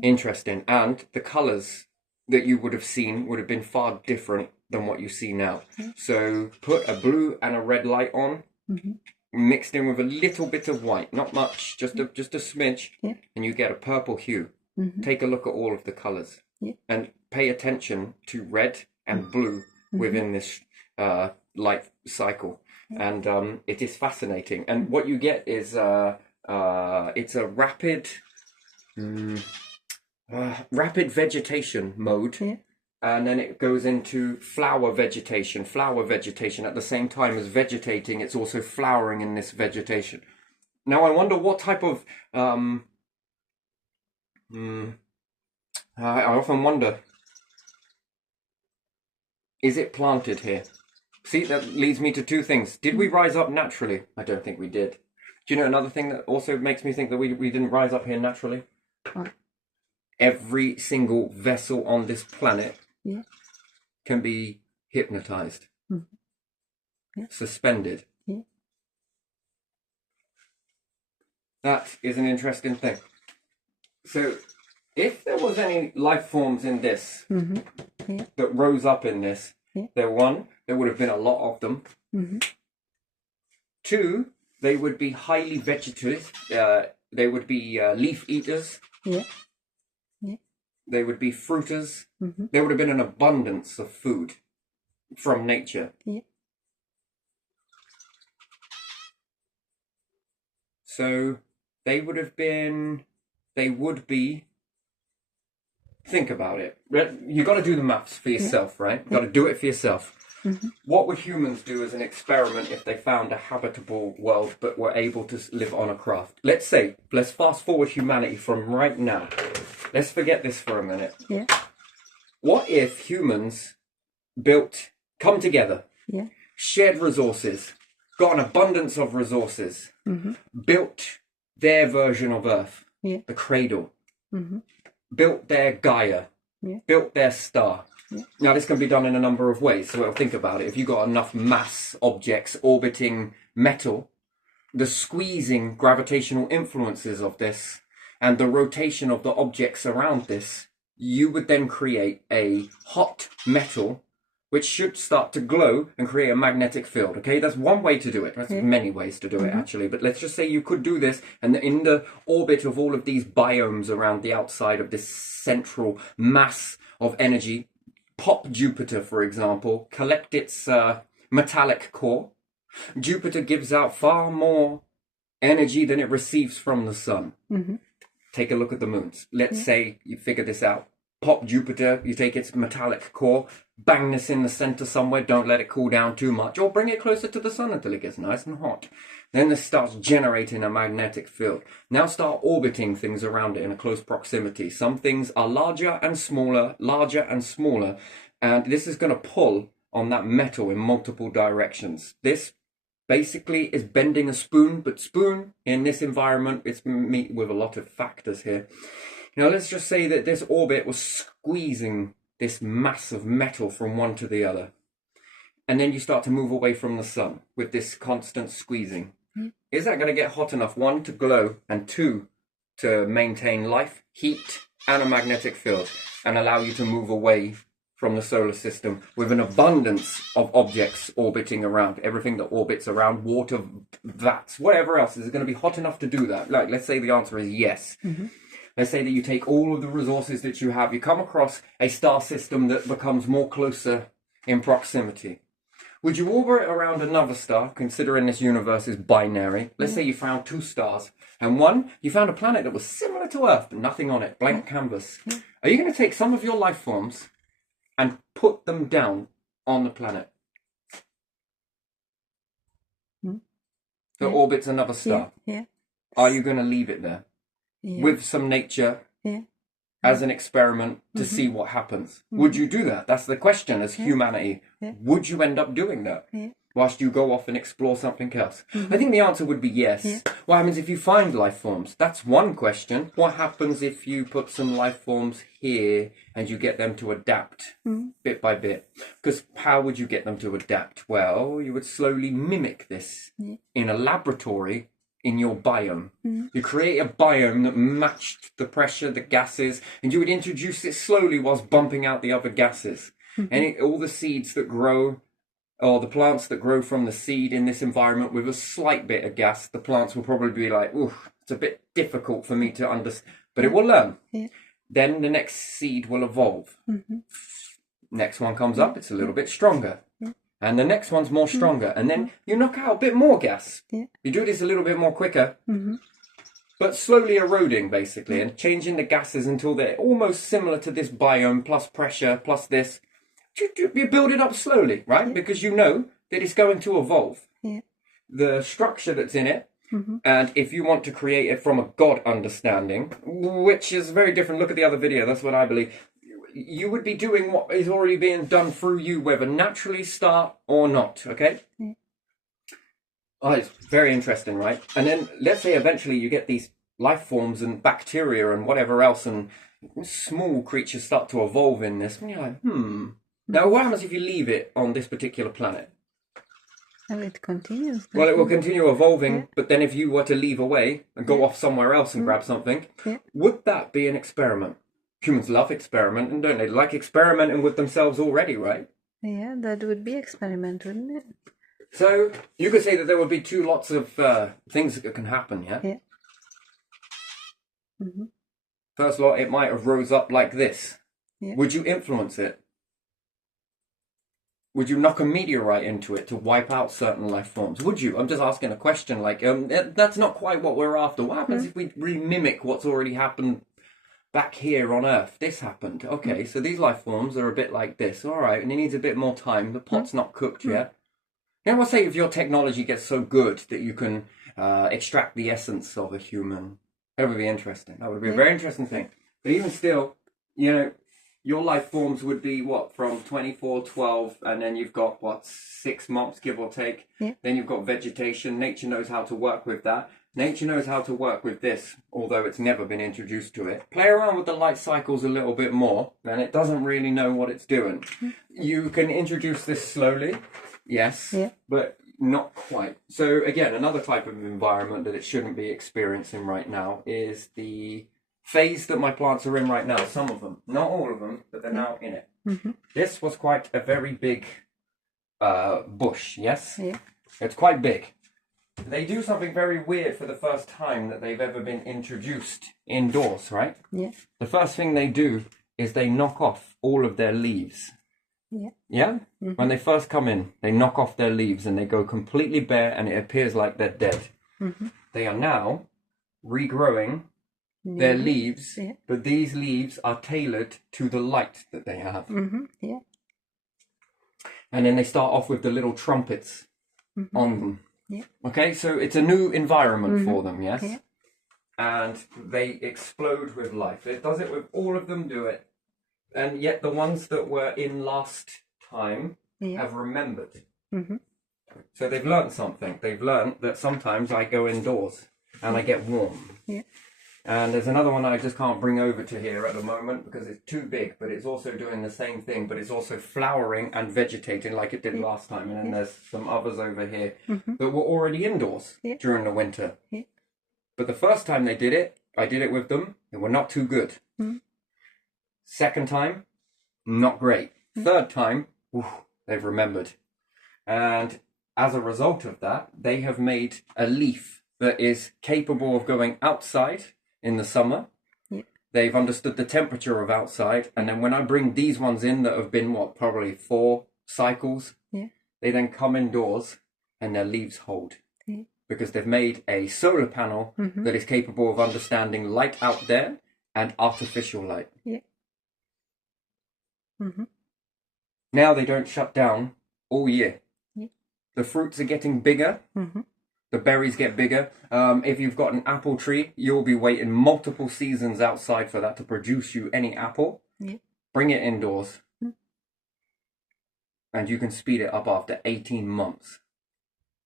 Interesting. And the colours that you would have seen would have been far different than what you see now. So put a blue and a red light on, mixed in with a little bit of white, not much, just a smidge, and you get a purple hue. Take a look at all of the colours. And pay attention to red and blue within this light cycle. And it is fascinating. And what you get is it's a rapid vegetation mode. And then it goes into flower vegetation at the same time as vegetating. It's also flowering in this vegetation. Now I wonder what type of I often wonder, is it planted here? See, that leads me to 2 things. Did we rise up naturally? I don't think we did. Do you know another thing that also makes me think that we didn't rise up here naturally? What? Every single vessel on this planet can be hypnotized, suspended. That is an interesting thing. So, if there was any life forms in this that rose up in this, there would have been a lot of them. 2, they would be highly vegetative. They would be leaf eaters. They would be fruiters. There would have been an abundance of food from nature. So they would be. Think about it. You got to do the maths for yourself, right? You got to do it for yourself. What would humans do as an experiment if they found a habitable world but were able to live on a craft? Let's fast forward humanity from right now. Let's forget this for a minute. What if humans come together, shared resources, got an abundance of resources, built their version of Earth, the cradle, built their Gaia, built their star. Now, this can be done in a number of ways, so think about it. If you've got enough mass objects orbiting metal, the squeezing gravitational influences of this and the rotation of the objects around this, you would then create a hot metal which should start to glow and create a magnetic field. Okay, that's one way to do it. There's many ways to do it, actually. But let's just say you could do this, and in the orbit of all of these biomes around the outside of this central mass of energy, pop Jupiter, for example, collect its metallic core. Jupiter gives out far more energy than it receives from the sun. Take a look at the moons. Let's say you figure this out. Pop Jupiter, you take its metallic core, bang this in the center somewhere, don't let it cool down too much, or bring it closer to the sun until it gets nice and hot. Then this starts generating a magnetic field. Now start orbiting things around it in a close proximity. Some things are larger and smaller, and this is going to pull on that metal in multiple directions. This basically is bending a spoon, but spoon in this environment, it's meet with a lot of factors here. Now, let's just say that this orbit was squeezing this mass of metal from one to the other. And then you start to move away from the sun with this constant squeezing. Is that going to get hot enough, one, to glow, and two, to maintain life, heat, and a magnetic field, and allow you to move away from the solar system with an abundance of objects orbiting around, everything that orbits around, water, vats, whatever else? Is it going to be hot enough to do that? Like, let's say the answer is yes. Let's say that you take all of the resources that you have, you come across a star system that becomes more closer in proximity. Would you orbit around another star, considering this universe is binary? Let's say you found 2 stars, and one, you found a planet that was similar to Earth, but nothing on it, blank canvas. Are you going to take some of your life forms and put them down on the planet that orbits another star? Are you going to leave it there? With some nature as an experiment to see what happens? Would you do that? That's the question as humanity. Would you end up doing that whilst you go off and explore something else? I think the answer would be yes. What happens if you find life forms? That's one question. What happens if you put some life forms here and you get them to adapt bit by bit? Because how would you get them to adapt? Well, you would slowly mimic this in a laboratory in your biome. You create a biome that matched the pressure, the gases, and you would introduce it slowly whilst bumping out the other gases. And all the seeds that grow, or the plants that grow from the seed in this environment with a slight bit of gas, the plants will probably be like, ooh, it's a bit difficult for me to understand, but it will learn. Then the next seed will evolve. Next one comes up, it's a little bit stronger. And the next one's more stronger. And then you knock out a bit more gas. You do this a little bit more quicker, but slowly eroding, basically, and changing the gases until they're almost similar to this biome, plus pressure, plus this. You build it up slowly, right? Because you know that it's going to evolve. The structure that's in it, and if you want to create it from a God understanding, which is very different. Look at the other video, that's what I believe. You would be doing what is already being done through you, whether naturally start or not, okay? Oh, it's very interesting, right? And then let's say eventually you get these life forms and bacteria and whatever else, and small creatures start to evolve in this. And you're like, Now, what happens if you leave it on this particular planet? Well, it continues. Well, it will continue evolving, but then if you were to leave away and go off somewhere else and grab something, would that be an experiment? Humans love experimenting, don't they? They like experimenting with themselves already, right? Yeah, that would be experiment, wouldn't it? So you could say that there would be 2 lots of things that can happen, yeah? First lot, it might have rose up like this. Would you influence it? Would you knock a meteorite into it to wipe out certain life forms? Would you? I'm just asking a question. Like, that's not quite what we're after. What happens if we re-mimic what's already happened back here on Earth? This happened. Okay, so these life forms are a bit like this. All right, and it needs a bit more time. The pot's not cooked yet. You know, I'll say if your technology gets so good that you can extract the essence of a human, that would be interesting. That would be a very interesting thing. But even still, you know, your life forms would be, what, from 24, 12, and then you've got, what, 6 months, give or take. Then you've got vegetation. Nature knows how to work with that. Nature knows how to work with this, although it's never been introduced to it. Play around with the light cycles a little bit more, and it doesn't really know what it's doing. You can introduce this slowly, yes, but not quite. So again, another type of environment that it shouldn't be experiencing right now is the phase that my plants are in right now. Some of them, not all of them, but they're now in it. This was quite a very big bush, yes? Yeah. It's quite big. They do something very weird for the first time that they've ever been introduced indoors, right? Yeah. The first thing they do is they knock off all of their leaves. Yeah. Yeah? When they first come in, they knock off their leaves and they go completely bare and it appears like they're dead. They are now regrowing their leaves, Yeah. but these leaves are tailored to the light that they have. Yeah. And then they start off with the little trumpets on them. Yeah. Okay, so it's a new environment for them, yes? Yeah. And they explode with life. It does it with all of them, do it. And yet the ones that were in last time have remembered. So they've learned something. They've learned that sometimes I go indoors and I get warm. Yeah. And there's another one I just can't bring over to here at the moment because it's too big, but it's also doing the same thing, but it's also flowering and vegetating like it did last time. And then there's some others over here that were already indoors during the winter. Yeah. But the first time they did it, I did it with them. They were not too good. Second time, not great. Third time, they've remembered. And as a result of that, they have made a leaf that is capable of going outside in the summer. Yeah. They've understood the temperature of outside. And then when I bring these ones in that have been, probably 4 cycles, they then come indoors and their leaves hold. Yeah. Because they've made a solar panel that is capable of understanding light out there and artificial light. Yeah. Now they don't shut down all year. Yeah. The fruits are getting bigger. The berries get bigger. If you've got an apple tree, you'll be waiting multiple seasons outside for that to produce you any apple. Yeah. Bring it indoors. And you can speed it up after 18 months.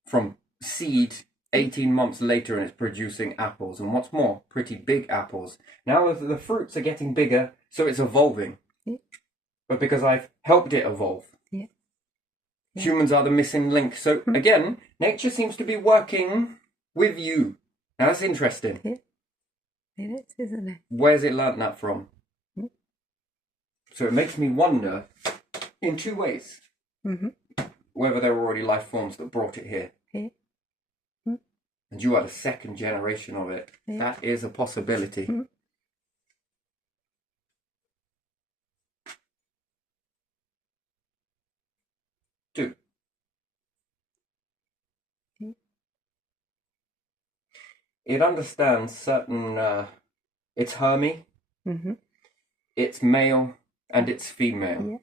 From seed, 18 months later, and it's producing apples. And what's more, pretty big apples. Now the fruits are getting bigger, so it's evolving. Yeah. But because I've helped it evolve. Yeah. Humans are the missing link. So again, nature seems to be working with you. Now that's interesting. Yeah. It is, isn't it? Where's it learnt that from? So it makes me wonder in 2 ways. Whether there were already life forms that brought it here. Yeah. And you are the second generation of it. Yeah. That is a possibility. 2. It understands certain, it's Hermy, it's male, and it's female. Yeah.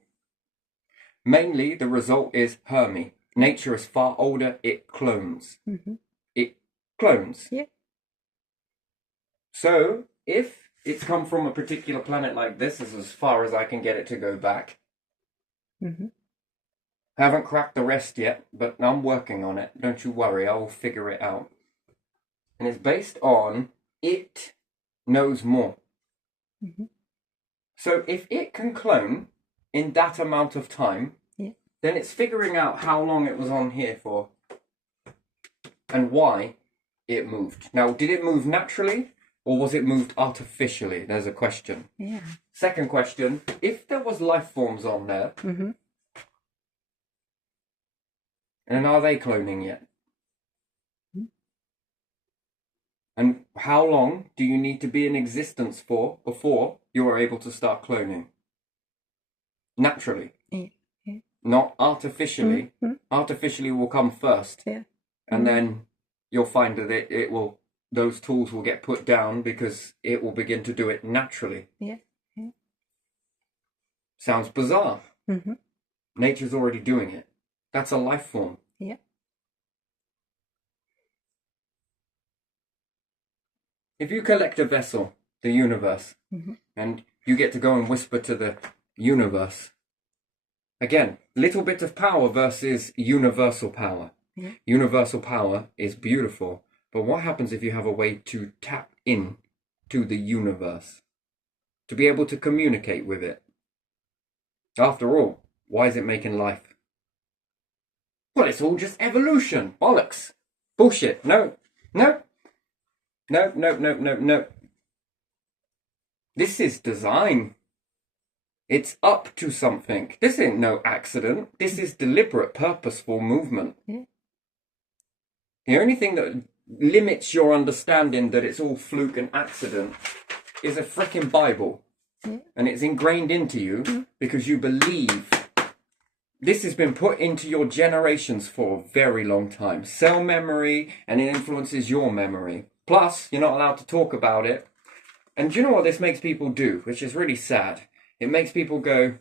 Mainly, the result is Hermy. Nature is far older, it clones. It clones. Yeah. So, if it's come from a particular planet like this, as far as I can get it to go back, haven't cracked the rest yet, but I'm working on it. Don't you worry, I will figure it out. And it's based on it knows more. So if it can clone in that amount of time, then it's figuring out how long it was on here for and why it moved. Now, did it move naturally or was it moved artificially? There's a question. Yeah. Second question, if there was life forms on there, and are they cloning yet? And how long do you need to be in existence for before you are able to start cloning? Naturally. Yeah. Not artificially. Artificially will come first. Yeah. And then you'll find that it will, those tools will get put down because it will begin to do it naturally. Yeah. Sounds bizarre. Nature's already doing it. That's a life form. Yeah. If you collect a vessel, the universe, and you get to go and whisper to the universe, again, little bit of power versus universal power. Yeah. Universal power is beautiful, but what happens if you have a way to tap in to the universe? To be able to communicate with it? After all, why is it making life? Well, it's all just evolution. Bollocks. Bullshit. No. This is design. It's up to something. This ain't no accident. This is deliberate, purposeful movement. Yeah. The only thing that limits your understanding that it's all fluke and accident is a frickin' Bible. Yeah. And it's ingrained into you because you believe. This has been put into your generations for a very long time. Cell memory, and it influences your memory. Plus, you're not allowed to talk about it. And do you know what this makes people do, which is really sad? It makes people go,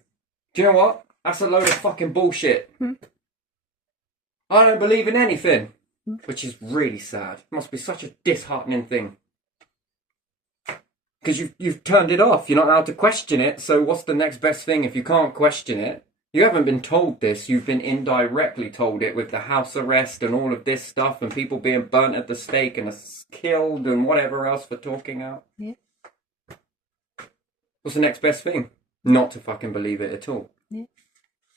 do you know what? That's a load of fucking bullshit. I don't believe in anything. Which is really sad. It must be such a disheartening thing. Because you've turned it off. You're not allowed to question it. So what's the next best thing if you can't question it? You haven't been told this. You've been indirectly told it with the house arrest and all of this stuff and people being burnt at the stake and killed and whatever else for talking out. Yeah. What's the next best thing? Not to fucking believe it at all. Yeah.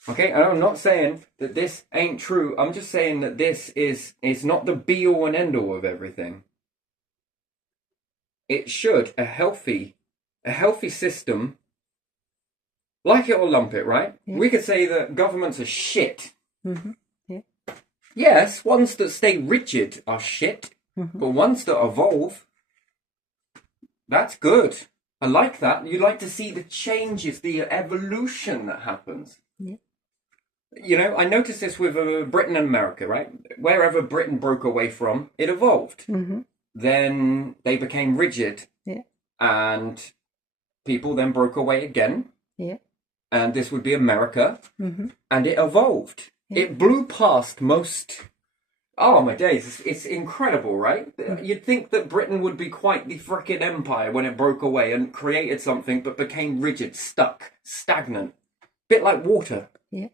Okay, and I'm not saying that this ain't true. I'm just saying that this is not the be-all and end-all of everything. It should, a healthy system, like it or lump it, right? Yeah. We could say that governments are shit. Mm-hmm. Yeah. Yes, ones that stay rigid are shit, but ones that evolve, that's good. I like that. You like to see the changes, the evolution that happens. Yeah. You know, I noticed this with Britain and America, right? Wherever Britain broke away from, it evolved. Mm-hmm. Then they became rigid. Yeah. And people then broke away again. Yeah. And this would be America. Mm-hmm. And it evolved. Yeah. It blew past most... Oh, my days. It's incredible, right? You'd think that Britain would be quite the frickin' empire when it broke away and created something but became rigid, stuck, stagnant. Bit like water. Yeah.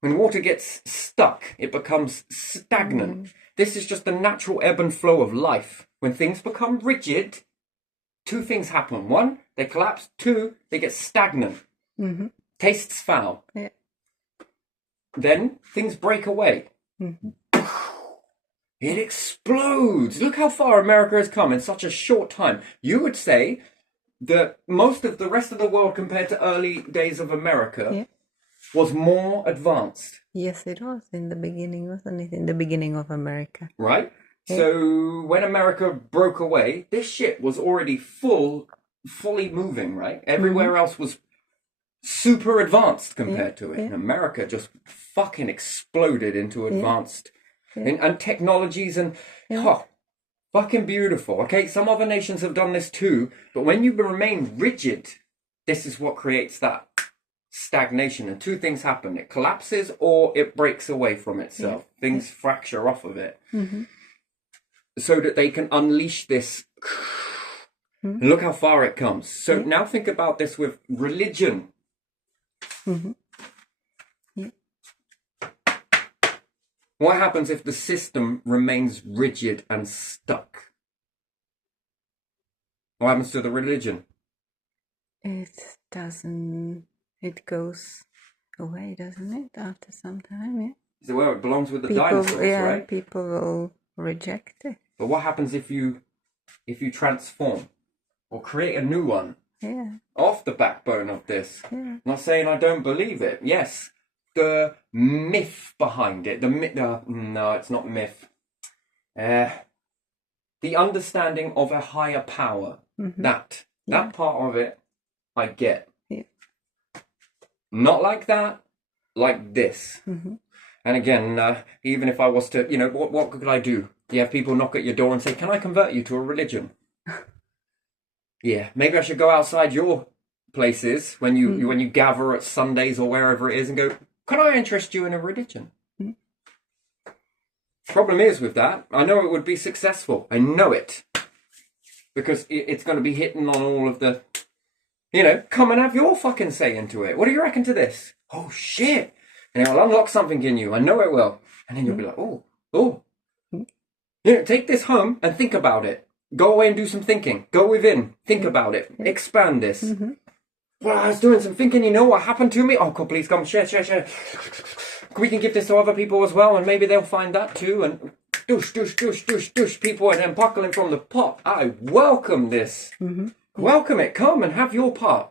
When water gets stuck, it becomes stagnant. This is just the natural ebb and flow of life. When things become rigid, two things happen. One, they collapse. Two, they get stagnant. Mm-hmm. Tastes foul. Yeah. Then things break away. Mm-hmm. It explodes. Look how far America has come in such a short time. You would say that most of the rest of the world compared to early days of America was more advanced. Yes, it was in the beginning, wasn't it? In the beginning of America. Right? Yeah. So when America broke away, this shit was already fully moving, right? Everywhere else was super advanced compared to it. And America just fucking exploded into advanced and technologies and fucking beautiful. Okay, some other nations have done this too, but when you remain rigid, this is what creates that stagnation. And two things happen: it collapses or it breaks away from itself. Things fracture off of it, so that they can unleash this. And look how far it comes. So now think about this with religion. What happens if the system remains rigid and stuck? What happens to the religion? It doesn't. It goes away, doesn't it? After some time, yeah. So well, it belongs with the dinosaurs, right? People will reject it. But what happens if you transform or create a new one off the backbone of this? I'm not saying I don't believe it. Yes, the myth behind it. No, it's not myth. The understanding of a higher power. That part of it, I get. Yeah. Not like that, like this. And again, even if I was to, what could I do? You have people knock at your door and say, "Can I convert you to a religion?" Yeah, maybe I should go outside your places when you gather at Sundays or wherever it is and go, "Can I interest you in a religion?" Problem is with that, I know it would be successful. I know it. Because it's going to be hitting on all of the, come and have your fucking say into it. What do you reckon to this? Oh, shit. And it will unlock something in you. I know it will. And then you'll be like, oh. Take this home and think about it. Go away and do some thinking. Go within. Think about it. Expand this. Well, I was doing some thinking. You know what happened to me? Oh, God, please come. Share. We can give this to other people as well. And maybe they'll find that too. And douche, people. And then buckling from the pot. I welcome this. Welcome it. Come and have your part.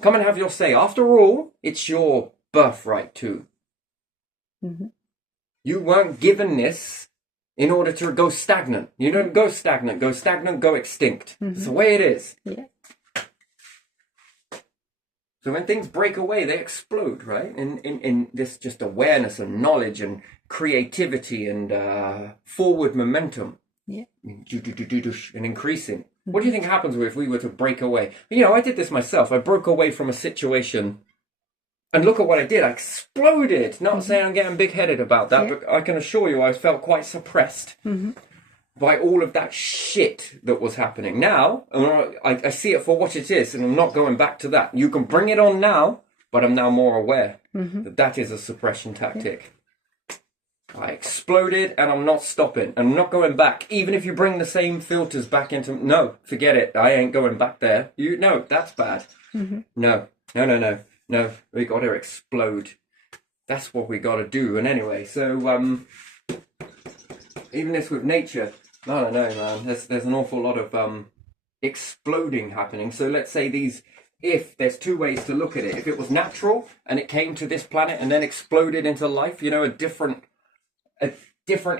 Come and have your say. After all, it's your birthright too. Mm-hmm. You weren't given this in order to go stagnant. You don't go stagnant. Go stagnant, go extinct. It's the way it is. Yeah. So when things break away, they explode, right? In this just awareness and knowledge and creativity and forward momentum. Yeah. And increasing. What do you think happens if we were to break away? You know, I did this myself. I broke away from a situation. And look at what I did. I exploded. Not saying I'm getting big-headed about that, but I can assure you I felt quite suppressed by all of that shit that was happening. Now, I see it for what it is, and I'm not going back to that. You can bring it on now, but I'm now more aware that that is a suppression tactic. I exploded, and I'm not stopping. I'm not going back. Even if you bring the same filters back into... No, forget it. I ain't going back there. No, that's bad. No, we got to explode. That's what we got to do. And anyway, so even this with nature, I don't know, man. There's an awful lot of exploding happening. So let's say if there's two ways to look at it. If it was natural and it came to this planet and then exploded into life, you know, a different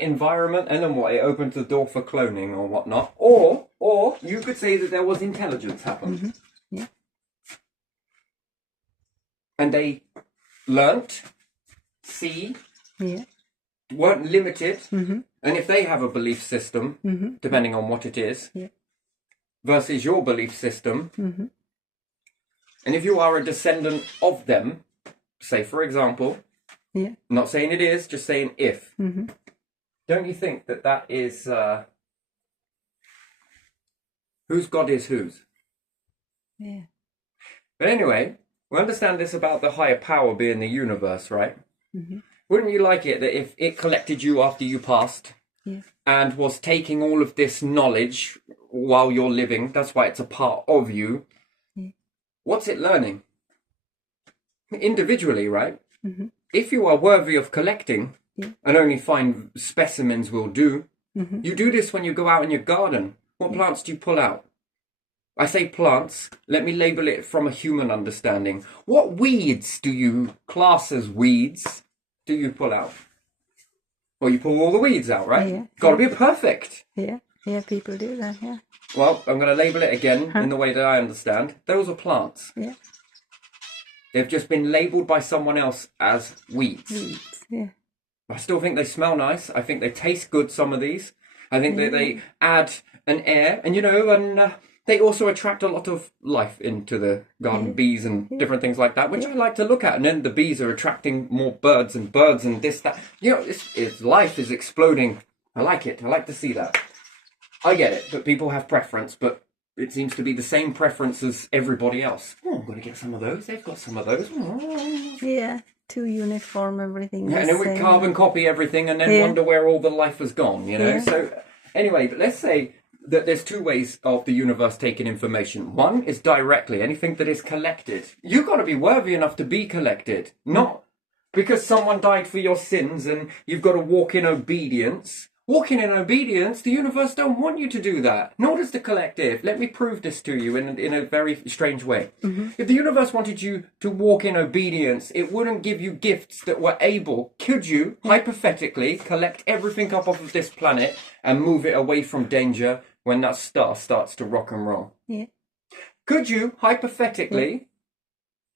environment, and then what? It opened the door for cloning or whatnot. Or you could say that there was intelligence happen. Yeah. And they learnt, see, weren't limited. And if they have a belief system, depending on what it is, versus your belief system, and if you are a descendant of them, say, for example, not saying it is, just saying if, don't you think that is whose God is whose? Yeah. But anyway, we understand this about the higher power being the universe, right? Wouldn't you like it that if it collected you after you passed and was taking all of this knowledge while you're living, that's why it's a part of you, what's it learning? Individually, right? If you are worthy of collecting and only find specimens will do, you do this when you go out in your garden. What plants do you pull out? I say plants, let me label it from a human understanding. What weeds do you class as weeds do you pull out? Well, you pull all the weeds out, right? Yeah. Gotta be perfect. Yeah, people do that, yeah. Well, I'm going to label it again in the way that I understand. Those are plants. Yeah. They've just been labelled by someone else as weeds. Yeah. I still think they smell nice. I think they taste good, some of these. I think that they add an air. And, you know, and they also attract a lot of life into the garden, bees and different things like that, which I like to look at. And then the bees are attracting more birds and this, that. You know, it's life is exploding. I like it. I like to see that. I get it, but people have preference, but it seems to be the same preference as everybody else. Oh, I'm going to get some of those. They've got some of those. Oh. Yeah, too uniform, everything. Yeah, and then we carbon copy everything and then wonder where all the life has gone, you know? Yeah. So, anyway, but let's say that there's two ways of the universe taking information. One is directly, anything that is collected. You've got to be worthy enough to be collected, not because someone died for your sins and you've got to walk in obedience. Walking in obedience, the universe don't want you to do that. Nor does the collective. Let me prove this to you in a very strange way. If the universe wanted you to walk in obedience, it wouldn't give you gifts that were able, could you, hypothetically, collect everything up off of this planet and move it away from danger when that star starts to rock and roll? Yeah. Could you, hypothetically,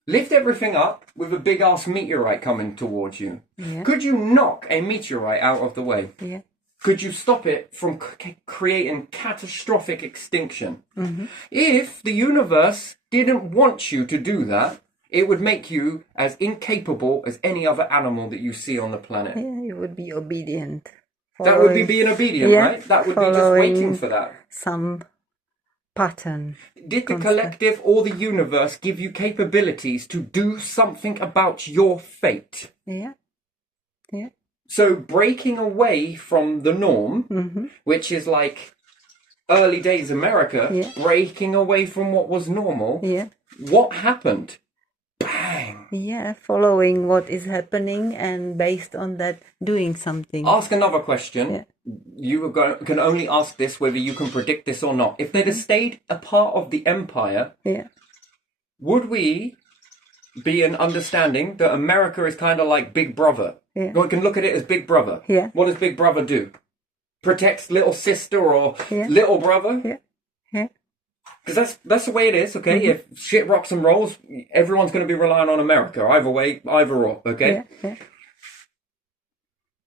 lift everything up with a big-ass meteorite coming towards you? Yeah. Could you knock a meteorite out of the way? Yeah. Could you stop it from creating catastrophic extinction? If the universe didn't want you to do that, it would make you as incapable as any other animal that you see on the planet. Yeah, you would be obedient. That would be being obedient, right? That would be just waiting for that. Some pattern. Did the collective or the universe give you capabilities to do something about your fate? Yeah. Yeah. So breaking away from the norm, which is like early days America, breaking away from what was normal, what happened? Bang! Yeah, following what is happening and based on that doing something. Ask another question. can only ask this whether you can predict this or not. If they'd have stayed a part of the empire, Yeah. would we be an understanding that America is kind of like Big Brother? Yeah. We can look at it as Big Brother. Yeah. What does Big Brother do? Protects little sister or Yeah. little brother? Yeah. Yeah. Because that's the way it is, okay? If shit rocks and rolls, everyone's going to be relying on America. Either way, either or, okay? Yeah. Yeah.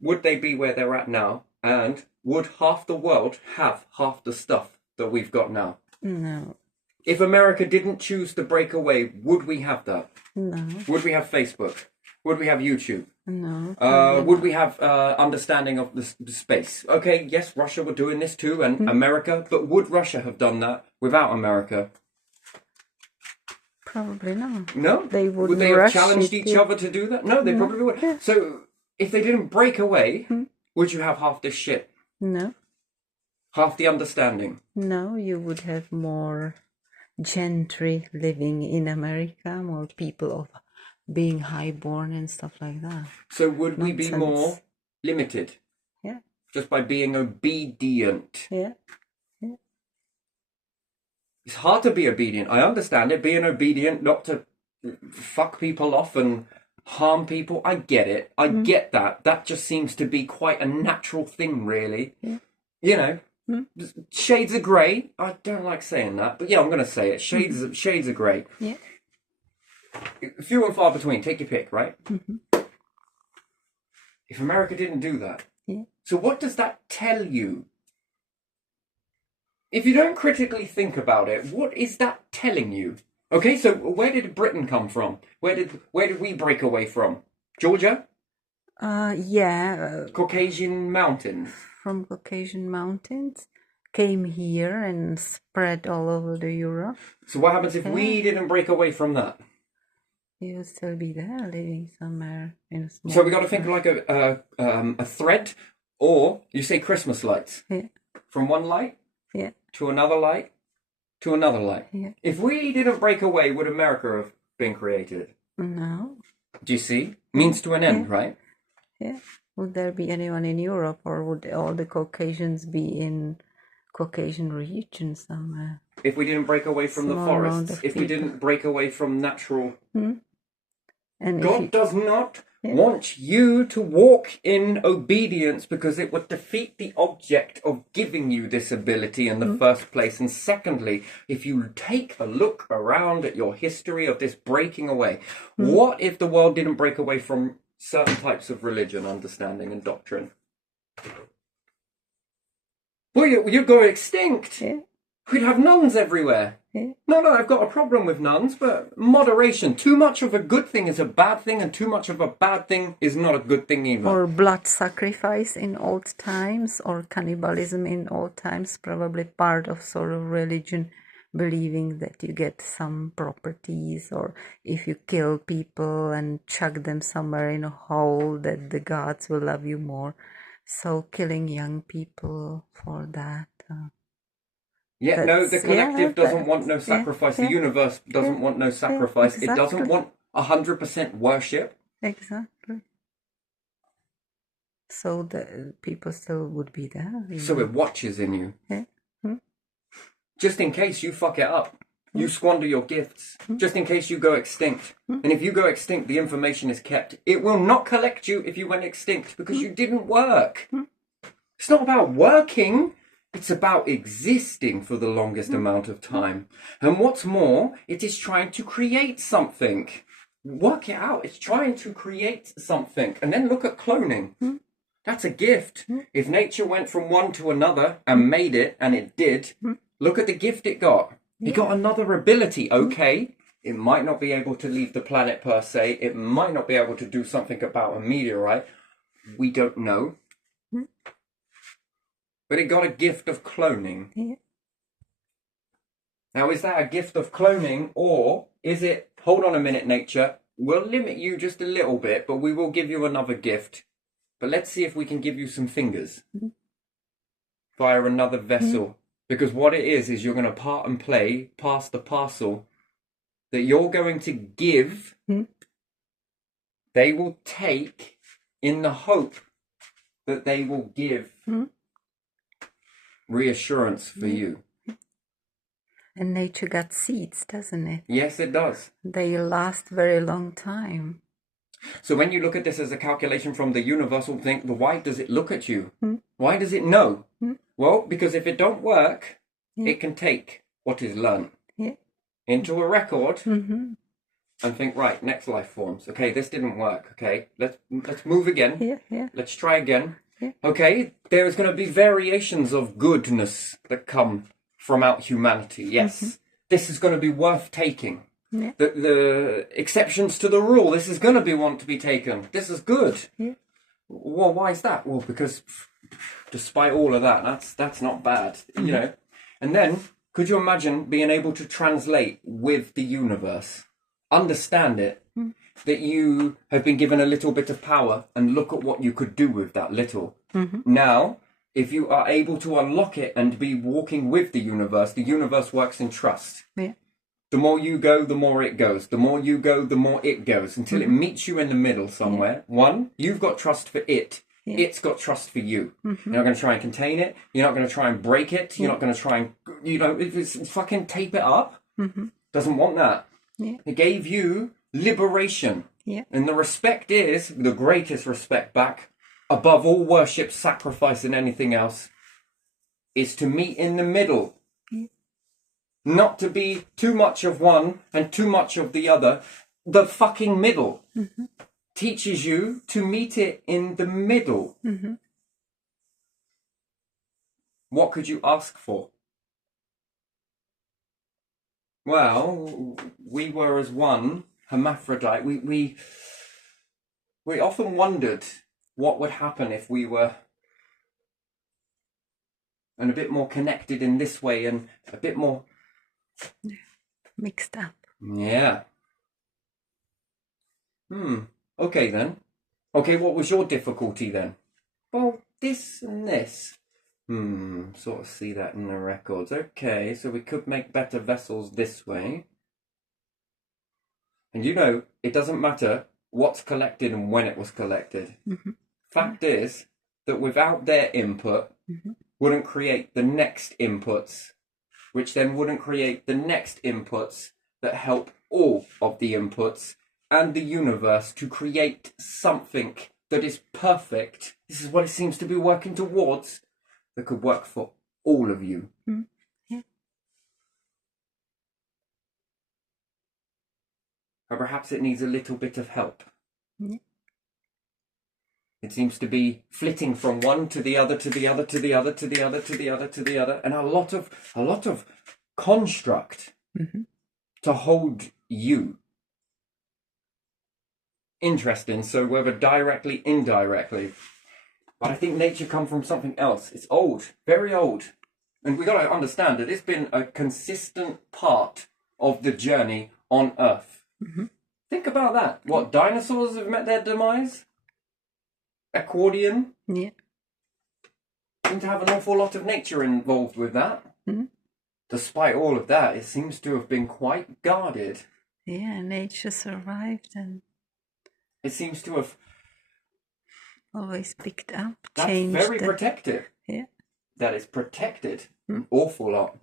Would they be where they're at now? And would half the world have half the stuff that we've got now? No. If America didn't choose to break away, would we have that? No. Would we have Facebook? Would we have YouTube? No. Would we have understanding of the space? Okay, yes, Russia were doing this too, and America, but would Russia have done that without America? Probably not. No? They Would wouldn't they have rush challenged it, each yeah. other to do that? No, they probably would. Yeah. So, if they didn't break away, would you have half this shit? No. Half the understanding? No, you would have more gentry living in America, more people of being highborn and stuff like that. So would we be Nonsense. more limited? Yeah. Just by being obedient? Yeah. It's hard to be obedient. I understand it. Being obedient, not to fuck people off and harm people. I get it. I get that. That just seems to be quite a natural thing, really. Yeah. You know, shades of grey. I don't like saying that, but yeah, I'm going to say it. Shades of grey. Yeah. Few and far between. Take your pick, right? If America didn't do that, Yeah. so what does that tell you? If you don't critically think about it, what is that telling you? Okay, so where did Britain come from? Where did we break away from? Georgia? Yeah. Caucasian mountains. From Caucasian mountains, came here and spread all over the Europe. So what happens if we didn't break away from that? You would still be there, living somewhere in a small. So we got to think like a thread, or you say Christmas lights. Yeah. From one light Yeah. to another light to another light. Yeah. If we didn't break away, would America have been created? No. Do you see? Means to an end, right? Yeah. Would there be anyone in Europe, or would all the Caucasians be in Caucasian region somewhere? If we didn't break away from the Small amount forests, of if we people. didn't break away from natural... And if God you- does not Yeah. want you to walk in obedience, because it would defeat the object of giving you this ability in the first place. And secondly, if you take a look around at your history of this breaking away, what if the world didn't break away from certain types of religion, understanding, and doctrine? Well, you'd go extinct. Yeah. We'd have nuns everywhere. Yeah. No, I've got a problem with nuns, but moderation. Too much of a good thing is a bad thing, and too much of a bad thing is not a good thing either. Or blood sacrifice in old times, or cannibalism in old times, probably part of sort of religion, believing that you get some properties, or if you kill people and chuck them somewhere in a hole, that the gods will love you more. So killing young people for that. Yeah, no, the That's- collective yeah, doesn't want no that's- sacrifice. yeah, The universe doesn't want no sacrifice. It doesn't exactly. want 100% worship. Exactly. So the people still would be there. So it watches in you. Yeah. Just in case you fuck it up. You squander your gifts. Just in case you go extinct. And if you go extinct, the information is kept. It will not collect you if you went extinct, because you didn't work. It's not about working. It's about existing for the longest amount of time. And what's more, it is trying to create something. Work it out. It's trying to create something. And then look at cloning. That's a gift. If nature went from one to another and made it, and it did, look at the gift it got. It got another ability. Okay, it might not be able to leave the planet per se. It might not be able to do something about a meteorite. We don't know. But it got a gift of cloning. Yeah. Now, is that a gift of cloning, or is it, hold on a minute, nature, we'll limit you just a little bit, but we will give you another gift. But let's see if we can give you some fingers via another vessel. Because what it is you're going to part and play, pass the parcel that you're going to give. They will take in the hope that they will give reassurance for you. And nature got seeds, doesn't it? Yes, it does. They last very long time. So when you look at this as a calculation from the universal thing, why does it look at you? Why does it know? Well, because if it don't work, it can take what is learned into a record and think, right, next life forms. Okay, this didn't work. Okay, let's move again. Let's try again. Okay, there is going to be variations of goodness that come from out humanity. Yes, this is going to be worth taking. The exceptions to the rule, this is going to be one to be taken. This is good. Well, why is that? Well, because despite all of that, that's not bad, you know. And then, could you imagine being able to translate with the universe, understand it, that you have been given a little bit of power, and look at what you could do with that little. Now, if you are able to unlock it and be walking with the universe works in trust. The more you go, the more it goes. The more you go, the more it goes, until it meets you in the middle somewhere. One, you've got trust for it. It's got trust for you. You're not going to try and contain it. You're not going to try and break it. You're not going to try and, if it's fucking tape it up. Doesn't want that. It gave you liberation. And the respect is the greatest respect back, above all worship, sacrifice, and anything else, is to meet in the middle. Not to be too much of one and too much of the other. The fucking middle teaches you to meet it in the middle. What could you ask for? Well, we were as one, hermaphrodite. We often wondered what would happen if we were and a bit more connected in this way and a bit more mixed up. Yeah. Okay then. Okay, what was your difficulty then? Well, this and this. Sort of see that in the records. Okay, so we could make better vessels this way. And it doesn't matter what's collected and when it was collected. Fact is that without their input, wouldn't create the next inputs, which then wouldn't create the next inputs that help all of the inputs and the universe to create something that is perfect. This is what it seems to be working towards, that could work for all of you. Or perhaps it needs a little bit of help. It seems to be flitting from one to the other, to the other, to the other, to the other, to the other, to the other, and a lot of construct to hold you. Interesting. So whether directly, indirectly, but I think nature comes from something else. It's old, very old, and we got to understand that it's been a consistent part of the journey on Earth. Think about that. What, dinosaurs have met their demise? Accordion. Seem to have an awful lot of nature involved with that. Despite all of that, it seems to have been quite guarded. Nature survived and it seems to have always picked up, that's changed. Very protective. That is protected an awful lot.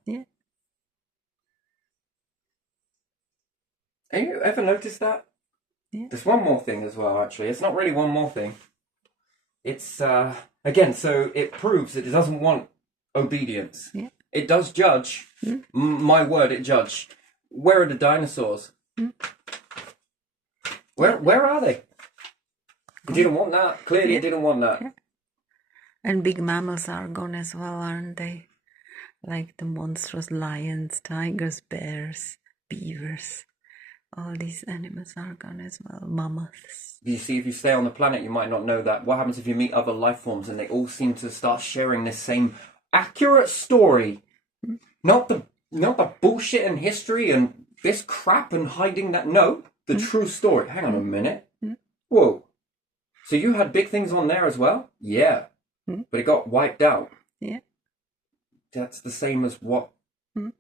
Have you ever noticed that? There's one more thing as well, actually. It's not really one more thing. It's, again, so it proves that it doesn't want obedience. It does judge. My word, it judged. Where are the dinosaurs? Where are they? It didn't want that. Clearly it didn't want that. And big mammals are gone as well, aren't they? Like the monstrous lions, tigers, bears, beavers. All these animals are gone as well. Mammoths. You see, if you stay on the planet, you might not know that. What happens if you meet other life forms and they all seem to start sharing this same accurate story? Not the bullshit and history and this crap and hiding that. No, the true story. Hang on a minute. Whoa. So you had big things on there as well? Yeah. But it got wiped out. That's the same as what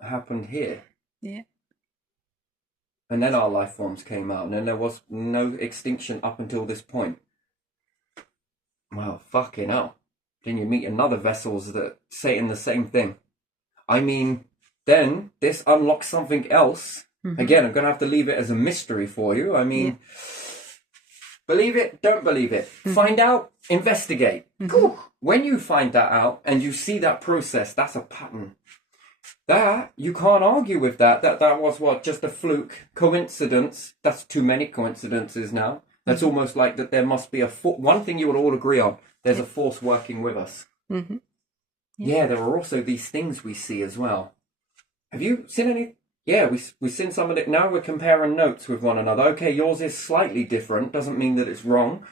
happened here. And then our life forms came out, and then there was no extinction up until this point. Well, fucking hell. Then you meet another vessels that say in the same thing. I mean, then this unlocks something else. Again, I'm going to have to leave it as a mystery for you. I mean, believe it, don't believe it. Find out, investigate. When you find that out and you see that process, that's a pattern. That, you can't argue with that. That was what, just a fluke, coincidence. That's too many coincidences now. That's almost like that there must be one thing you would all agree on. There's a force working with us. Yeah, there are also these things we see as well. Have you seen any? Yeah, we've seen some of it. Now we're comparing notes with one another. Okay, yours is slightly different. Doesn't mean that it's wrong.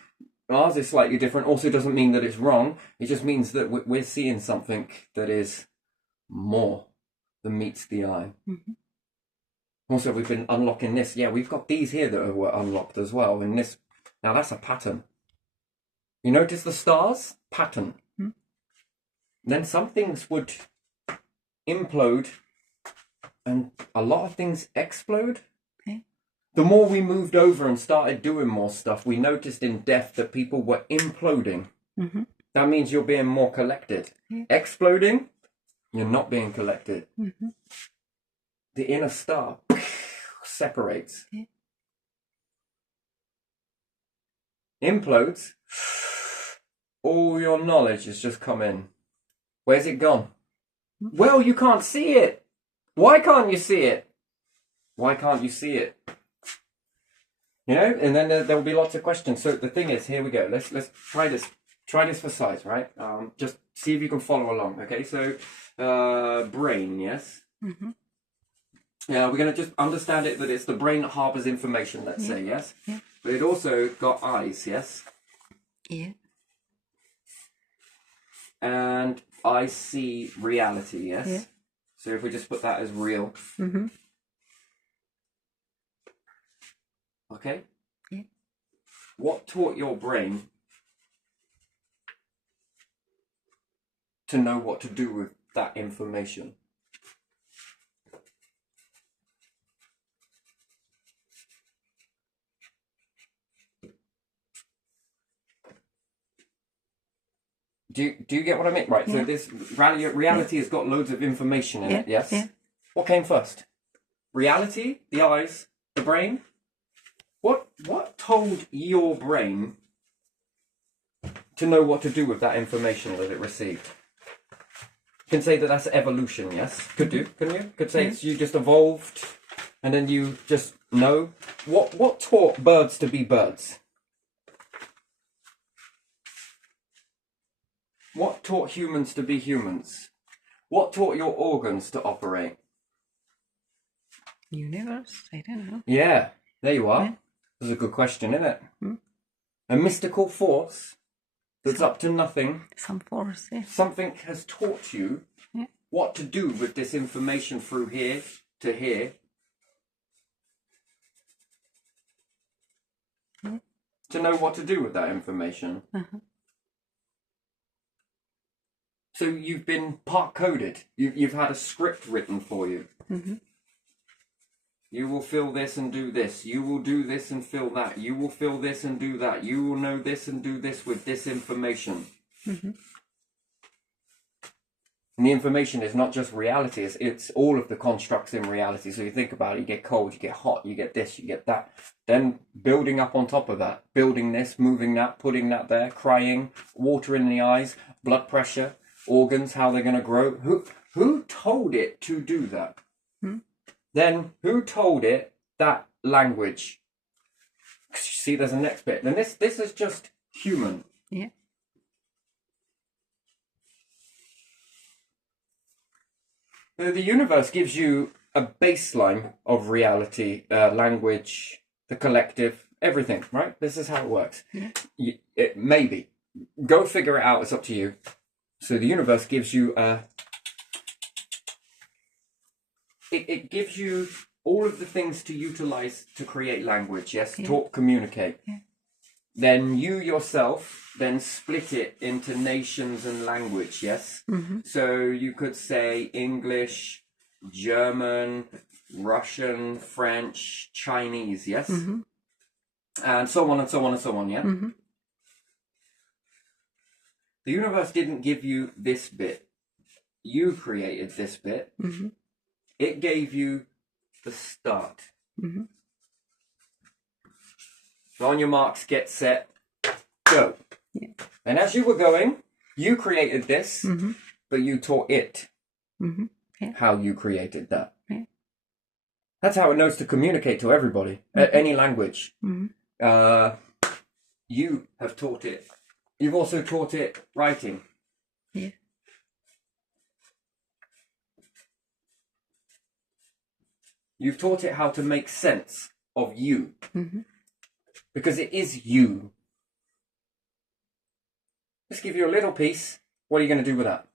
Ours is slightly different. Also doesn't mean that it's wrong. It just means that we're seeing something that is more than meets the eye. Also, we've been unlocking this. Yeah, we've got these here that were unlocked as well. And this, now that's a pattern. You notice the stars? Pattern. Then some things would implode and a lot of things explode. The more we moved over and started doing more stuff, we noticed in death that people were imploding. That means you're being more collected. Exploding, you're not being collected. The inner star separates. Implodes, all your knowledge has just come in. Where's it gone? Well, you can't see it. Why can't you see it? Why can't you see it? You know, and then there will be lots of questions. So the thing is, here we go. Let's try this. Try this for size, right? Just see if you can follow along. Okay, so brain, yes. Yeah, we're going to just understand it that it's the brain that harbors information. Let's say, yes. But it also got eyes, yes. And I see reality, yes. So if we just put that as real. Okay. What taught your brain to know what to do with that information? Do you get what I mean? Right, so this reality has got loads of information in it, yes? What came first? Reality, the eyes, the brain? What told your brain to know what to do with that information that it received? You can say that that's evolution, yes? Could do, couldn't you? Could say it's you just evolved and then you just know. What taught birds to be birds? What taught humans to be humans? What taught your organs to operate? Universe? I don't know. Yeah, there you are. That's a good question, isn't it? A mystical force that's up to nothing. Some force, Something has taught you what to do with this information through here to here. To know what to do with that information. So you've been part-coded. You've had a script written for you. You will feel this and do this. You will do this and feel that. You will feel this and do that. You will know this and do this with this information. And the information is not just reality. It's all of the constructs in reality. So you think about it, you get cold, you get hot, you get this, you get that. Then building up on top of that. Building this, moving that, putting that there, crying, water in the eyes, blood pressure, organs, how they're going to grow. Who told it to do that? Then who told it that language? See, there's a next bit. And this is just human. The universe gives you a baseline of reality, language, the collective, everything, right? This is how it works. Maybe. Go figure it out. It's up to you. So the universe gives you it gives you all of the things to utilize to create language, yes? Talk, communicate. Then you yourself then split it into nations and language, yes? So you could say English, German, Russian, French, Chinese, yes? And so on and so on and so on, yeah? The universe didn't give you this bit. You created this bit. Mm-hmm. It gave you the start. Mm-hmm. So on your marks, get set, go. Yeah. And as you were going, you created this, Mm-hmm. but you taught it Mm-hmm. Yeah. how you created that. Yeah. That's how it knows to communicate to everybody, any language. Mm-hmm. You have taught it. You've also taught it writing. Yeah. You've taught it how to make sense of you. Mm-hmm. Because it is you. Let's give you a little piece. What are you going to do with that?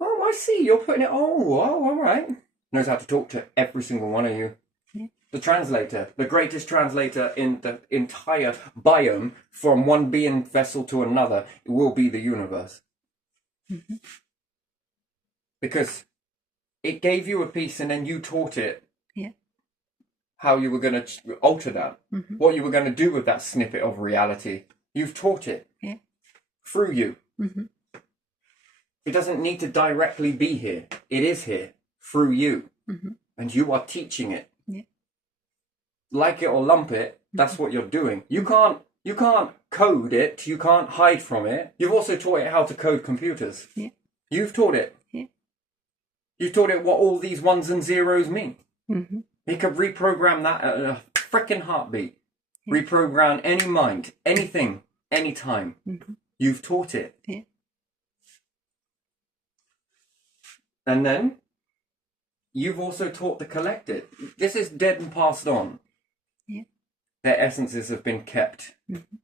Oh, I see. You're putting it... Oh, all right. Knows how to talk to every single one of you. Yeah. The translator. The greatest translator in the entire biome from one being vessel to another will be the universe. Mm-hmm. Because it gave you a piece and then you taught it Yeah. how you were going to alter that. Mm-hmm. What you were going to do with that snippet of reality. You've taught it. Yeah. Through you. Mm-hmm. It doesn't need to directly be here. It is here. Through you. Mm-hmm. And you are teaching it. Yeah. Like it or lump it, that's what you're doing. You can't code it. You can't hide from it. You've also taught it how to code computers. Yeah. You've taught it. Yeah. You've taught it what all these ones and zeros mean. Mm-hmm. It could reprogram that at a frickin' heartbeat. Yeah. Reprogram any mind, anything, anytime. Mm-hmm. You've taught it. Yeah. And then you've also taught the collected. This is dead and passed on. Yeah. Their essences have been kept. Mm-hmm.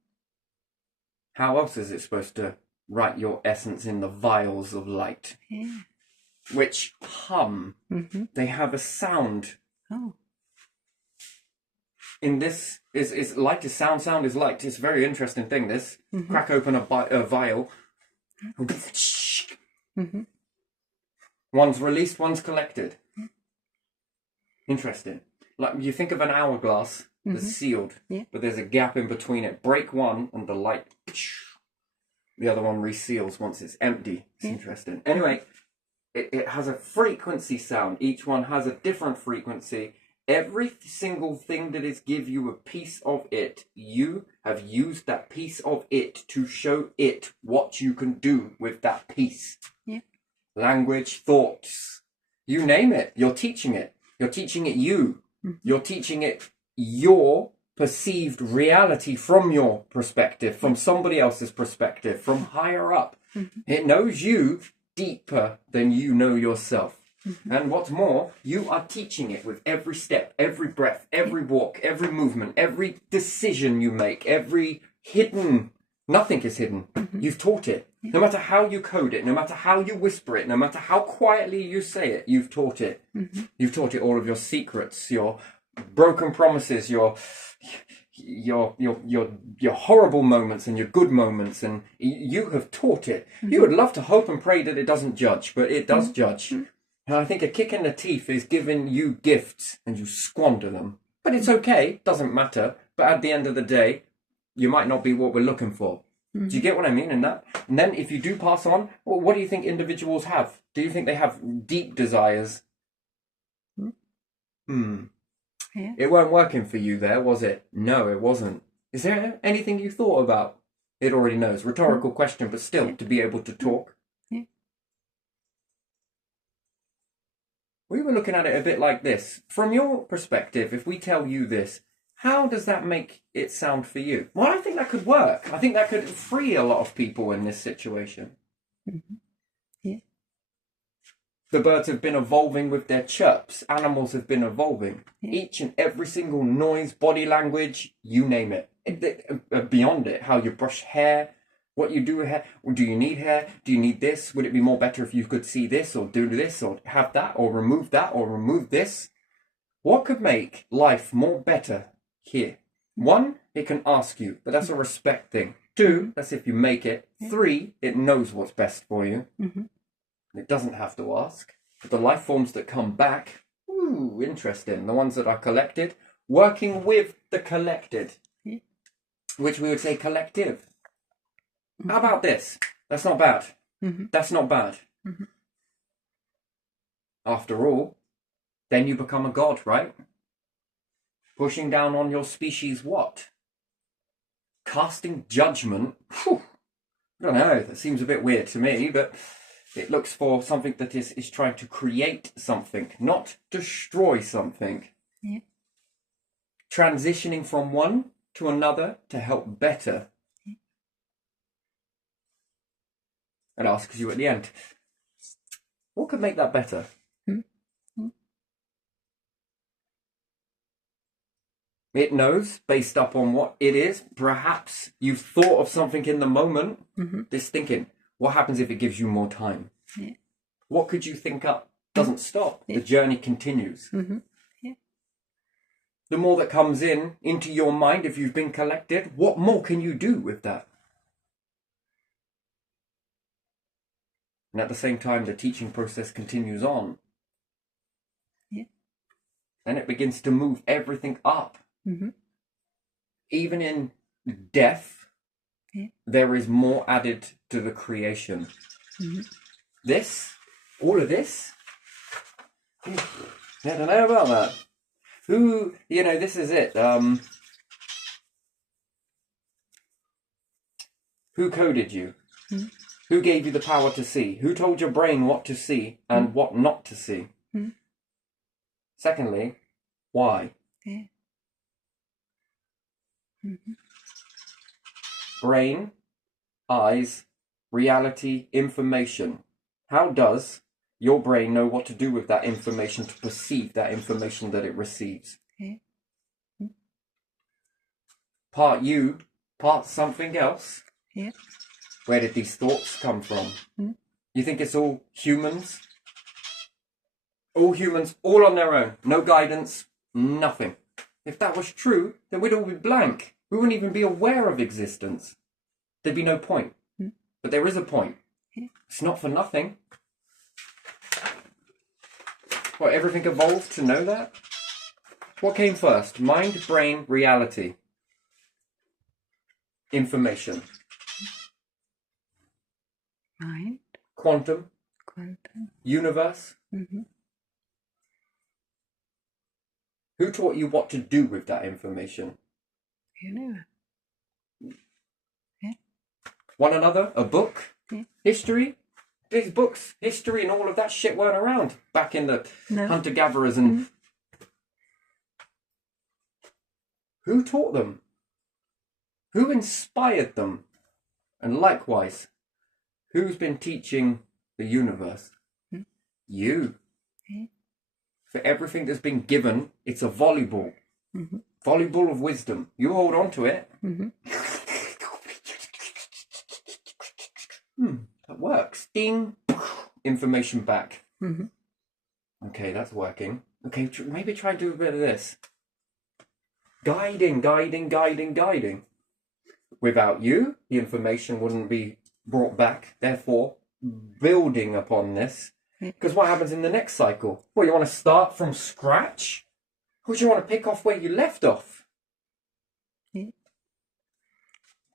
How else is it supposed to write your essence in the vials of light? Yeah. Which hum. Mm-hmm. They have a sound. Oh. In this, is light is sound, sound is light. It's a very interesting thing, this. Mm-hmm. Crack open a vial. Mm-hmm. One's released, one's collected. Interesting. Like you think of an hourglass that's sealed, Yeah. but there's a gap in between it. Break one and the light, the other one reseals once it's empty. It's interesting. Anyway, it has a frequency sound. Each one has a different frequency. Every single thing that is give you a piece of it, you have used that piece of it to show it what you can do with that piece. Yeah. Language, thoughts, you name it. You're teaching it. You're teaching it you. Mm-hmm. You're teaching it your perceived reality from your perspective, from somebody else's perspective, from higher up. Mm-hmm. It knows you deeper than you know yourself. Mm-hmm. And what's more, you are teaching it with every step, every breath, every walk, every movement, every decision you make, every hidden... Nothing is hidden. Mm-hmm. You've taught it. No matter how you code it, no matter how you whisper it, no matter how quietly you say it, you've taught it. Mm-hmm. You've taught it all of your secrets, your broken promises, your horrible moments and your good moments, and you have taught it. Mm-hmm. You would love to hope and pray that it doesn't judge, but it does judge. Mm-hmm. And I think a kick in the teeth is giving you gifts and you squander them. But it's okay, doesn't matter. But at the end of the day, you might not be what we're looking for. Mm-hmm. Do you get what I mean in that? And then if you do pass on, well, what do you think individuals have? Do you think they have deep desires? Yeah. It weren't working for you there, was it? No, it wasn't. Is there anything you thought about? It already knows. Rhetorical question, but still, to be able to talk. Yeah. We were looking at it a bit like this. From your perspective, if we tell you this, how does that make it sound for you? Well, I think that could work. I think that could free a lot of people in this situation. Mm-hmm. Yeah. The birds have been evolving with their chirps. Animals have been evolving. Yeah. Each and every single noise, body language, you name it. Beyond it, how you brush hair, what you do with hair. Do you need hair? Do you need this? Would it be more better if you could see this or do this or have that or remove this? What could make life more better here? 1, it can ask you, but that's a respect thing. 2, that's if you make it. 3, it knows what's best for you. Mm-hmm. It doesn't have to ask. But the life forms that come back, ooh, interesting. The ones that are collected, working with the collected, which we would say collective. How about this? That's not bad. Mhm. That's not bad. Mhm. After all, then you become a god, right? Pushing down on your species what? Casting judgment? Whew. I don't know, that seems a bit weird to me, but it looks for something that is trying to create something, not destroy something. Yeah. Transitioning from one to another to help better. And asks you at the end, what could make that better? Mm-hmm. It knows, based upon what it is. Perhaps you've thought of something in the moment. Mm-hmm. This thinking, what happens if it gives you more time? Yeah. What could you think up? Doesn't stop. Yeah. The journey continues. Mm-hmm. Yeah. The more that comes into your mind, if you've been collected, what more can you do with that? And at the same time, the teaching process continues on. Yeah. Then it begins to move everything up. Mm-hmm. Even in death, Yeah. there is more added to the creation. Mm-hmm. This, all of this, I don't know about that. Who, this is it. Who coded you? Mm-hmm. Who gave you the power to see? Who told your brain what to see and what not to see? Mm-hmm. Secondly, why? Yeah. Mm-hmm. Brain, eyes, reality, information. How does your brain know what to do with that information to perceive that information that it receives? Yeah. Mm-hmm. Part you, part something else. Yeah. Where did these thoughts come from? Mm-hmm. You think it's all humans? All humans, all on their own. No guidance, nothing. If that was true, then we'd all be blank. We wouldn't even be aware of existence. There'd be no point. Mm-hmm. But there is a point. Yeah. It's not for nothing. What, everything evolved to know that? What came first? Mind, brain, reality. Information. Mind. Quantum. Quantum. Universe. Mm-hmm. Who taught you what to do with that information? Universe. Yeah. One another? A book? Yeah. History? These books, history and all of that shit weren't around back in the No. hunter-gatherers and... Who taught them? Who inspired them? And likewise, who's been teaching the universe? Hmm. You. Yeah. For everything that's been given, it's a volleyball. Mm-hmm. Volleyball of wisdom. You hold on to it. Mm-hmm. That works. Ding. Information back. Mm-hmm. Okay, that's working. Okay, maybe try and do a bit of this. Guiding, guiding, guiding, guiding. Without you, the information wouldn't be brought back. Therefore, building upon this. Because what happens in the next cycle? Well, you want to start from scratch? Or do you want to pick off where you left off? Yeah.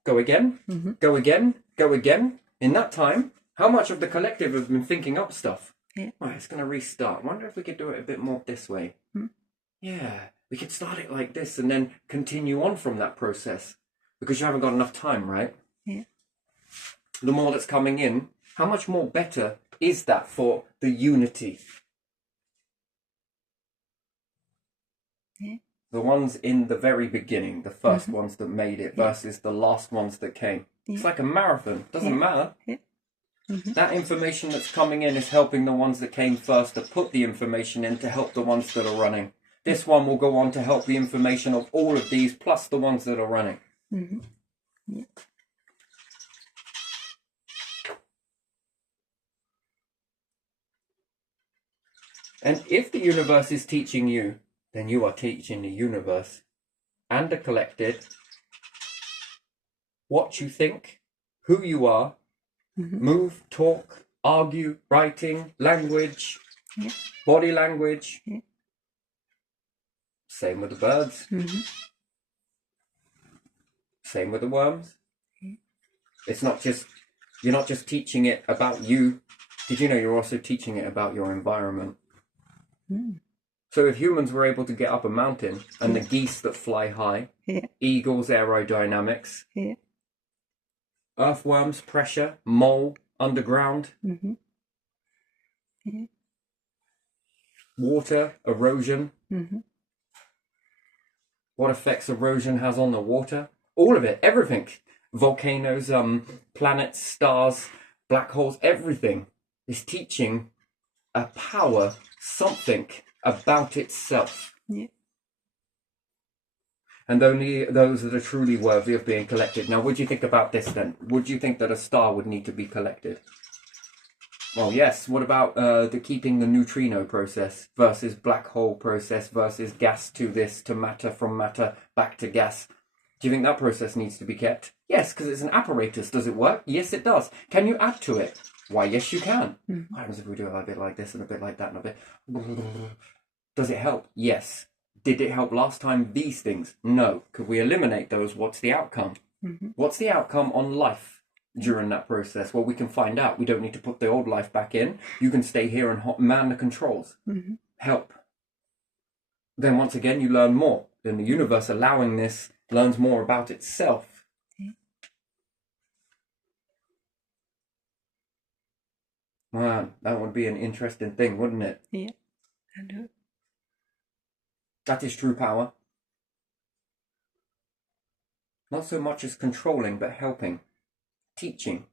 Go again, Mm-hmm. go again, go again. In that time, how much of the collective have been thinking up stuff? Yeah. Right, it's going to restart. I wonder if we could do it a bit more this way. Hmm. Yeah, we could start it like this and then continue on from that process. Because you haven't got enough time, right? Yeah. The more that's coming in, how much more better is that for the unity? Yeah. The ones in the very beginning, the first ones that made it versus the last ones that came. Yeah. It's like a marathon. Doesn't matter. Yeah. Mm-hmm. That information that's coming in is helping the ones that came first to put the information in to help the ones that are running. This one will go on to help the information of all of these plus the ones that are running. Mm-hmm. Yeah. And if the universe is teaching you, then you are teaching the universe and the collected what you think, who you are, move, talk, argue, writing, language, Yeah. body language. Yeah. Same with the birds. Mm-hmm. Same with the worms. Yeah. It's not just You're not just teaching it about you. Did you know you're also teaching it about your environment? Mm. So if humans were able to get up a mountain and the geese that fly high, Yeah. eagles aerodynamics, Yeah. earthworms pressure, mole underground, Mm-hmm. Yeah. water erosion, Mm-hmm. what effects erosion has on the water, all of it, everything, volcanoes, planets, stars, black holes, everything is teaching a power, something about itself. Yeah. And only those that are truly worthy of being collected. Now, what do you think about this then? Would you think that a star would need to be collected? Well, yes. What about the keeping the neutrino process versus black hole process versus gas to this, to matter, from matter back to gas? Do you think that process needs to be kept? Yes, because it's an apparatus. Does it work? Yes, it does. Can you add to it? Why, yes, you can. What happens if we do a bit like this and a bit like that and a bit... Does it help? Yes. Did it help last time? These things? No. Could we eliminate those? What's the outcome? Mm-hmm. What's the outcome on life during that process? Well, we can find out. We don't need to put the old life back in. You can stay here and man the controls. Mm-hmm. Help. Then once again, you learn more. Then the universe allowing this learns more about itself. Man, that would be an interesting thing, wouldn't it? Yeah. I do. That is true power. Not so much as controlling, but helping, teaching,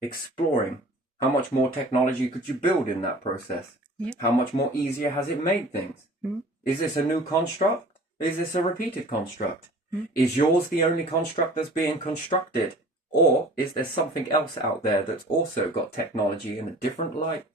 exploring. How much more technology could you build in that process? Yeah. How much more easier has it made things? Mm. Is this a new construct? Is this a repeated construct? Mm. Is yours the only construct that's being constructed? Or is there something else out there that's also got technology in a different light?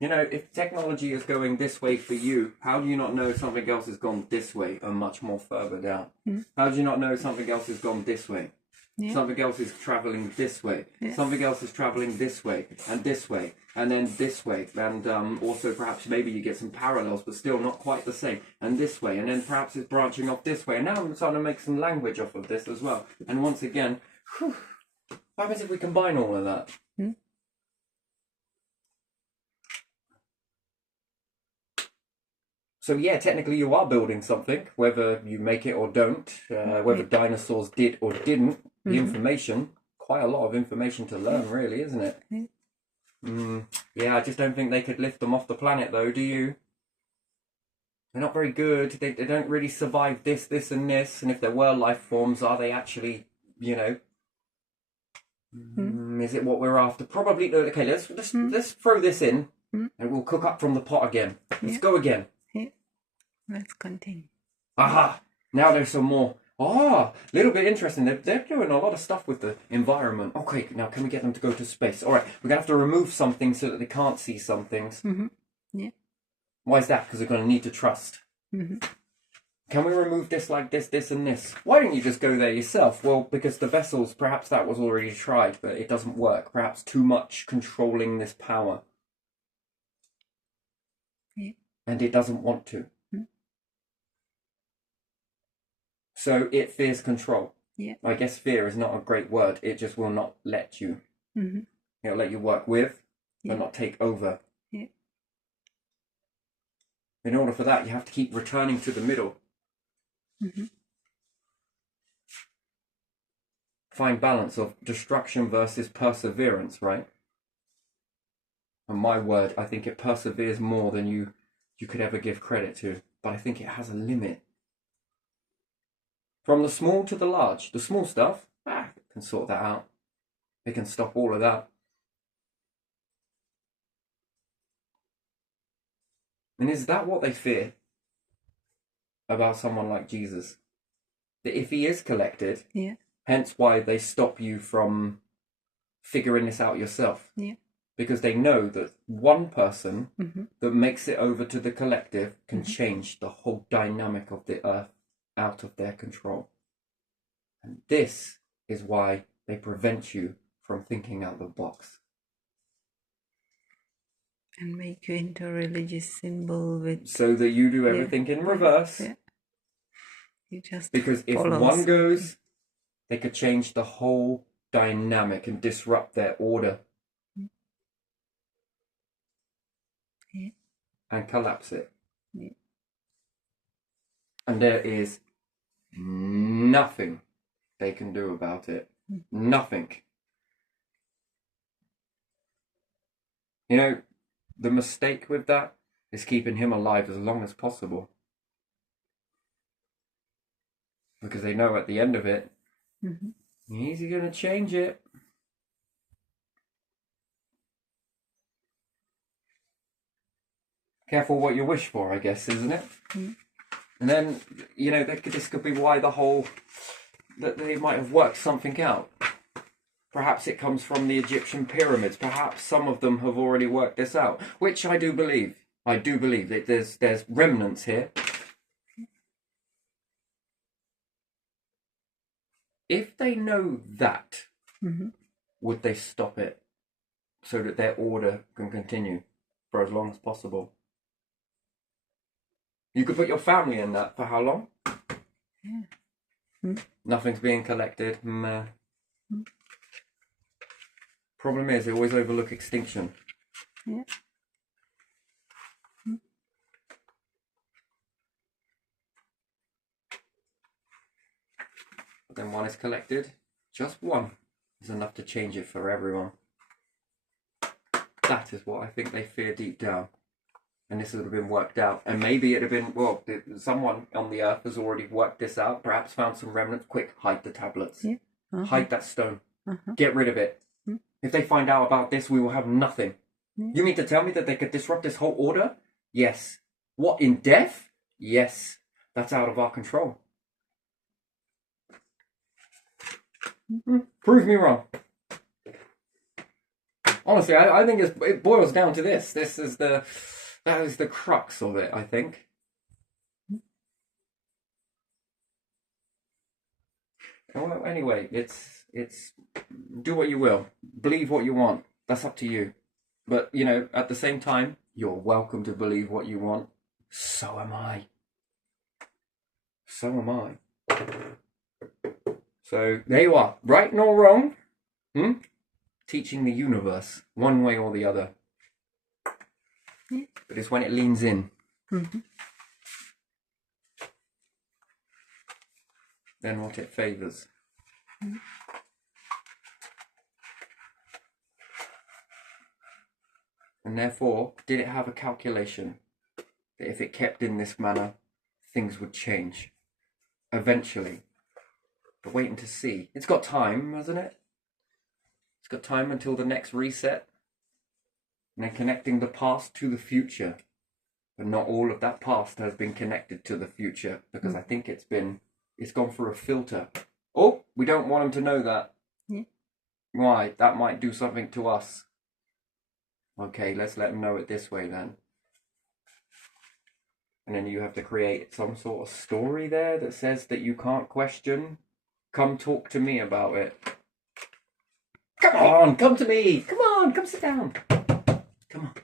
You know, if technology is going this way for you, how do you not know something else has gone this way and much more further down? Mm. How do you not know something else has gone this way? Yeah. Something else is traveling this way. Yes. Something else is traveling this way, and then this way, and also perhaps maybe you get some parallels, but still not quite the same, and this way, and then perhaps it's branching off this way. And now I'm starting to make some language off of this as well. And once again, what happens if we combine all of that? Mm. So yeah, technically you are building something, whether you make it or don't, whether dinosaurs did or didn't. The information, quite a lot of information to learn, really, isn't it? Yeah, I just don't think they could lift them off the planet, though, do you? They're not very good. They don't really survive this, this, and this. And if there were life forms, are they actually, you know? Is it what we're after? Probably. Okay, let's throw this in, and we'll cook up from the pot again. Let's go again. Yeah. Let's continue. Aha! Now there's some more. Ah, a little bit interesting. They're doing a lot of stuff with the environment. Okay, now can we get them to go to space? All right, we're going to have to remove some things so that they can't see some things. Mm-hmm. Yeah. Why is that? Because they're going to need to trust. Mm-hmm. Can we remove this like this, this, and this? Why don't you just go there yourself? Well, because the vessels, perhaps that was already tried, but it doesn't work. Perhaps too much controlling this power. Yeah. And it doesn't want to. So it fears control. Yeah. I guess fear is not a great word. It just will not let you. Mm-hmm. It'll let you work with, Yeah. but not take over. Yeah. In order for that, you have to keep returning to the middle. Mm-hmm. Find balance of destruction versus perseverance, right? And my word, I think it perseveres more than you could ever give credit to. But I think it has a limit. From the small to the large. The small stuff, can sort that out. They can stop all of that. And is that what they fear about someone like Jesus? That if he is collected, Yeah. hence why they stop you from figuring this out yourself. Yeah. Because they know that one person Mm-hmm. that makes it over to the collective can change the whole dynamic of the earth out of their control. And this is why they prevent you from thinking out the box. And make you into a religious symbol with... So that you do everything in reverse. Yeah. You just Because if follow one us. goes, they could change the whole dynamic and disrupt their order Yeah. and collapse it. Yeah. And there is nothing they can do about it. Nothing. You know, the mistake with that is keeping him alive as long as possible. Because they know at the end of it, he's going to change it. Careful what you wish for, I guess, isn't it? And then, you know, this could be why that they might have worked something out. Perhaps it comes from the Egyptian pyramids. Perhaps some of them have already worked this out, which I do believe. I do believe that there's remnants here. If they know that, would they stop it so that their order can continue for as long as possible? You could put your family in that for how long? Yeah. Nothing's being collected. Problem is, they always overlook extinction. Yeah. But then one is collected. Just one is enough to change it for everyone. That is what I think they fear deep down. And this would have been worked out. And maybe it'd have been, well, someone on the earth has already worked this out, perhaps found some remnants. Quick, hide the tablets. Yeah. Hide that stone. Get rid of it. If they find out about this, we will have nothing. You mean to tell me that they could disrupt this whole order? Yes. What, in death? Yes. That's out of our control. Prove me wrong. Honestly, I think it boils down to this. That is the crux of it, I think. Well, anyway, it's do what you will, believe what you want. That's up to you. But you know, at the same time, you're welcome to believe what you want. So am I. So am I. So there you are, right nor wrong. Teaching the universe one way or the other. But it's when it leans in. Then what it favours. And therefore, did it have a calculation that if it kept in this manner, things would change eventually? But waiting to see. It's got time, hasn't it? It's got time until the next reset. And then connecting the past to the future. But not all of that past has been connected to the future, because I think it's gone through a filter. Oh, we don't want them to know that. Why? That might do something to us. Okay, let's let them know it this way then. And then you have to create some sort of story there that says that you can't question. Come talk to me about it. Come on, come to me. Come on, come sit down. Come on.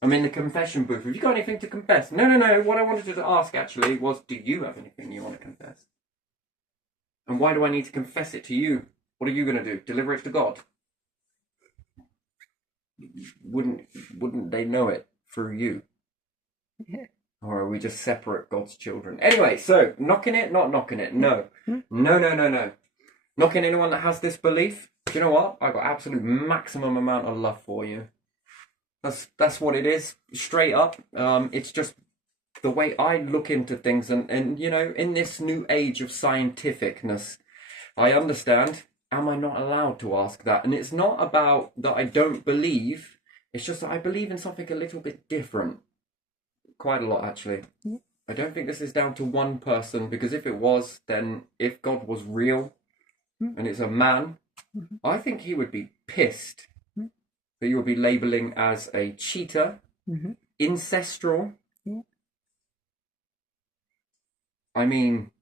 I'm in the confession booth. Have you got anything to confess? No. What I wanted to ask actually was, do you have anything you want to confess? And why do I need to confess it to you? What are you going to do? Deliver it to God? Wouldn't they know it through you? Yeah. Or are we just separate God's children? Anyway, so knocking it, not knocking it. No. No. Knocking anyone that has this belief. Do you know what? I've got absolute maximum amount of love for you. That's what it is, straight up. It's just the way I look into things, and you know, in this new age of scientificness, I understand. Am I not allowed to ask that? And it's not about that I don't believe. It's just that I believe in something a little bit different. Quite a lot, actually. Yeah. I don't think this is down to one person, because if it was, then if God was real and it's a man, I think he would be pissed that you would be labeling as a cheater, ancestral. I mean,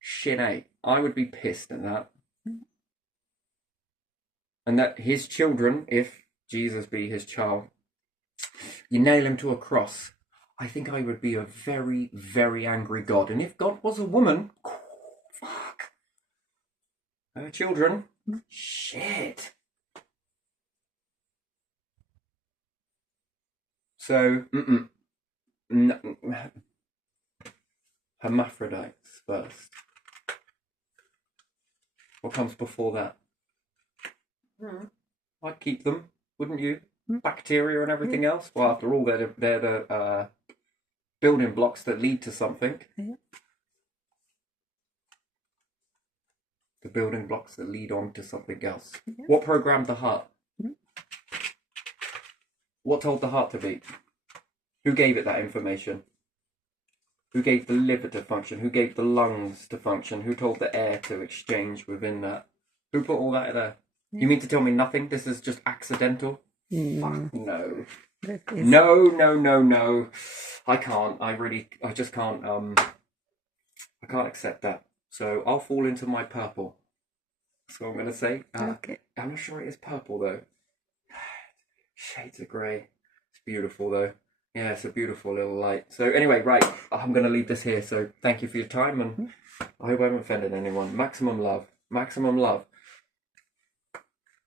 shit, I would be pissed at that. And that his children, if Jesus be his child, you nail him to a cross. I think I would be a very, very angry God. And if God was a woman, fuck. Children. Shit. So, hermaphrodites first. What comes before that? I'd keep them, wouldn't you? Bacteria and everything else. Well, after all, they're the building blocks that lead to something. Yeah. The building blocks that lead on to something else. Yeah. What programmed the heart? What told the heart to beat? Who gave it that information? Who gave the liver to function? Who gave the lungs to function? Who told the air to exchange within that? Who put all that there? Yeah. You mean to tell me nothing? This is just accidental? Mm, No. that is, No. I can't. I just can't. I can't accept that. So I'll fall into my purple. That's what I'm going to say. okay. I'm not sure it is purple though. Shades of grey. It's beautiful though. Yeah, it's a beautiful little light. So anyway, right, I'm going to leave this here. So thank you for your time, and I hope I haven't offended anyone. Maximum love. Maximum love.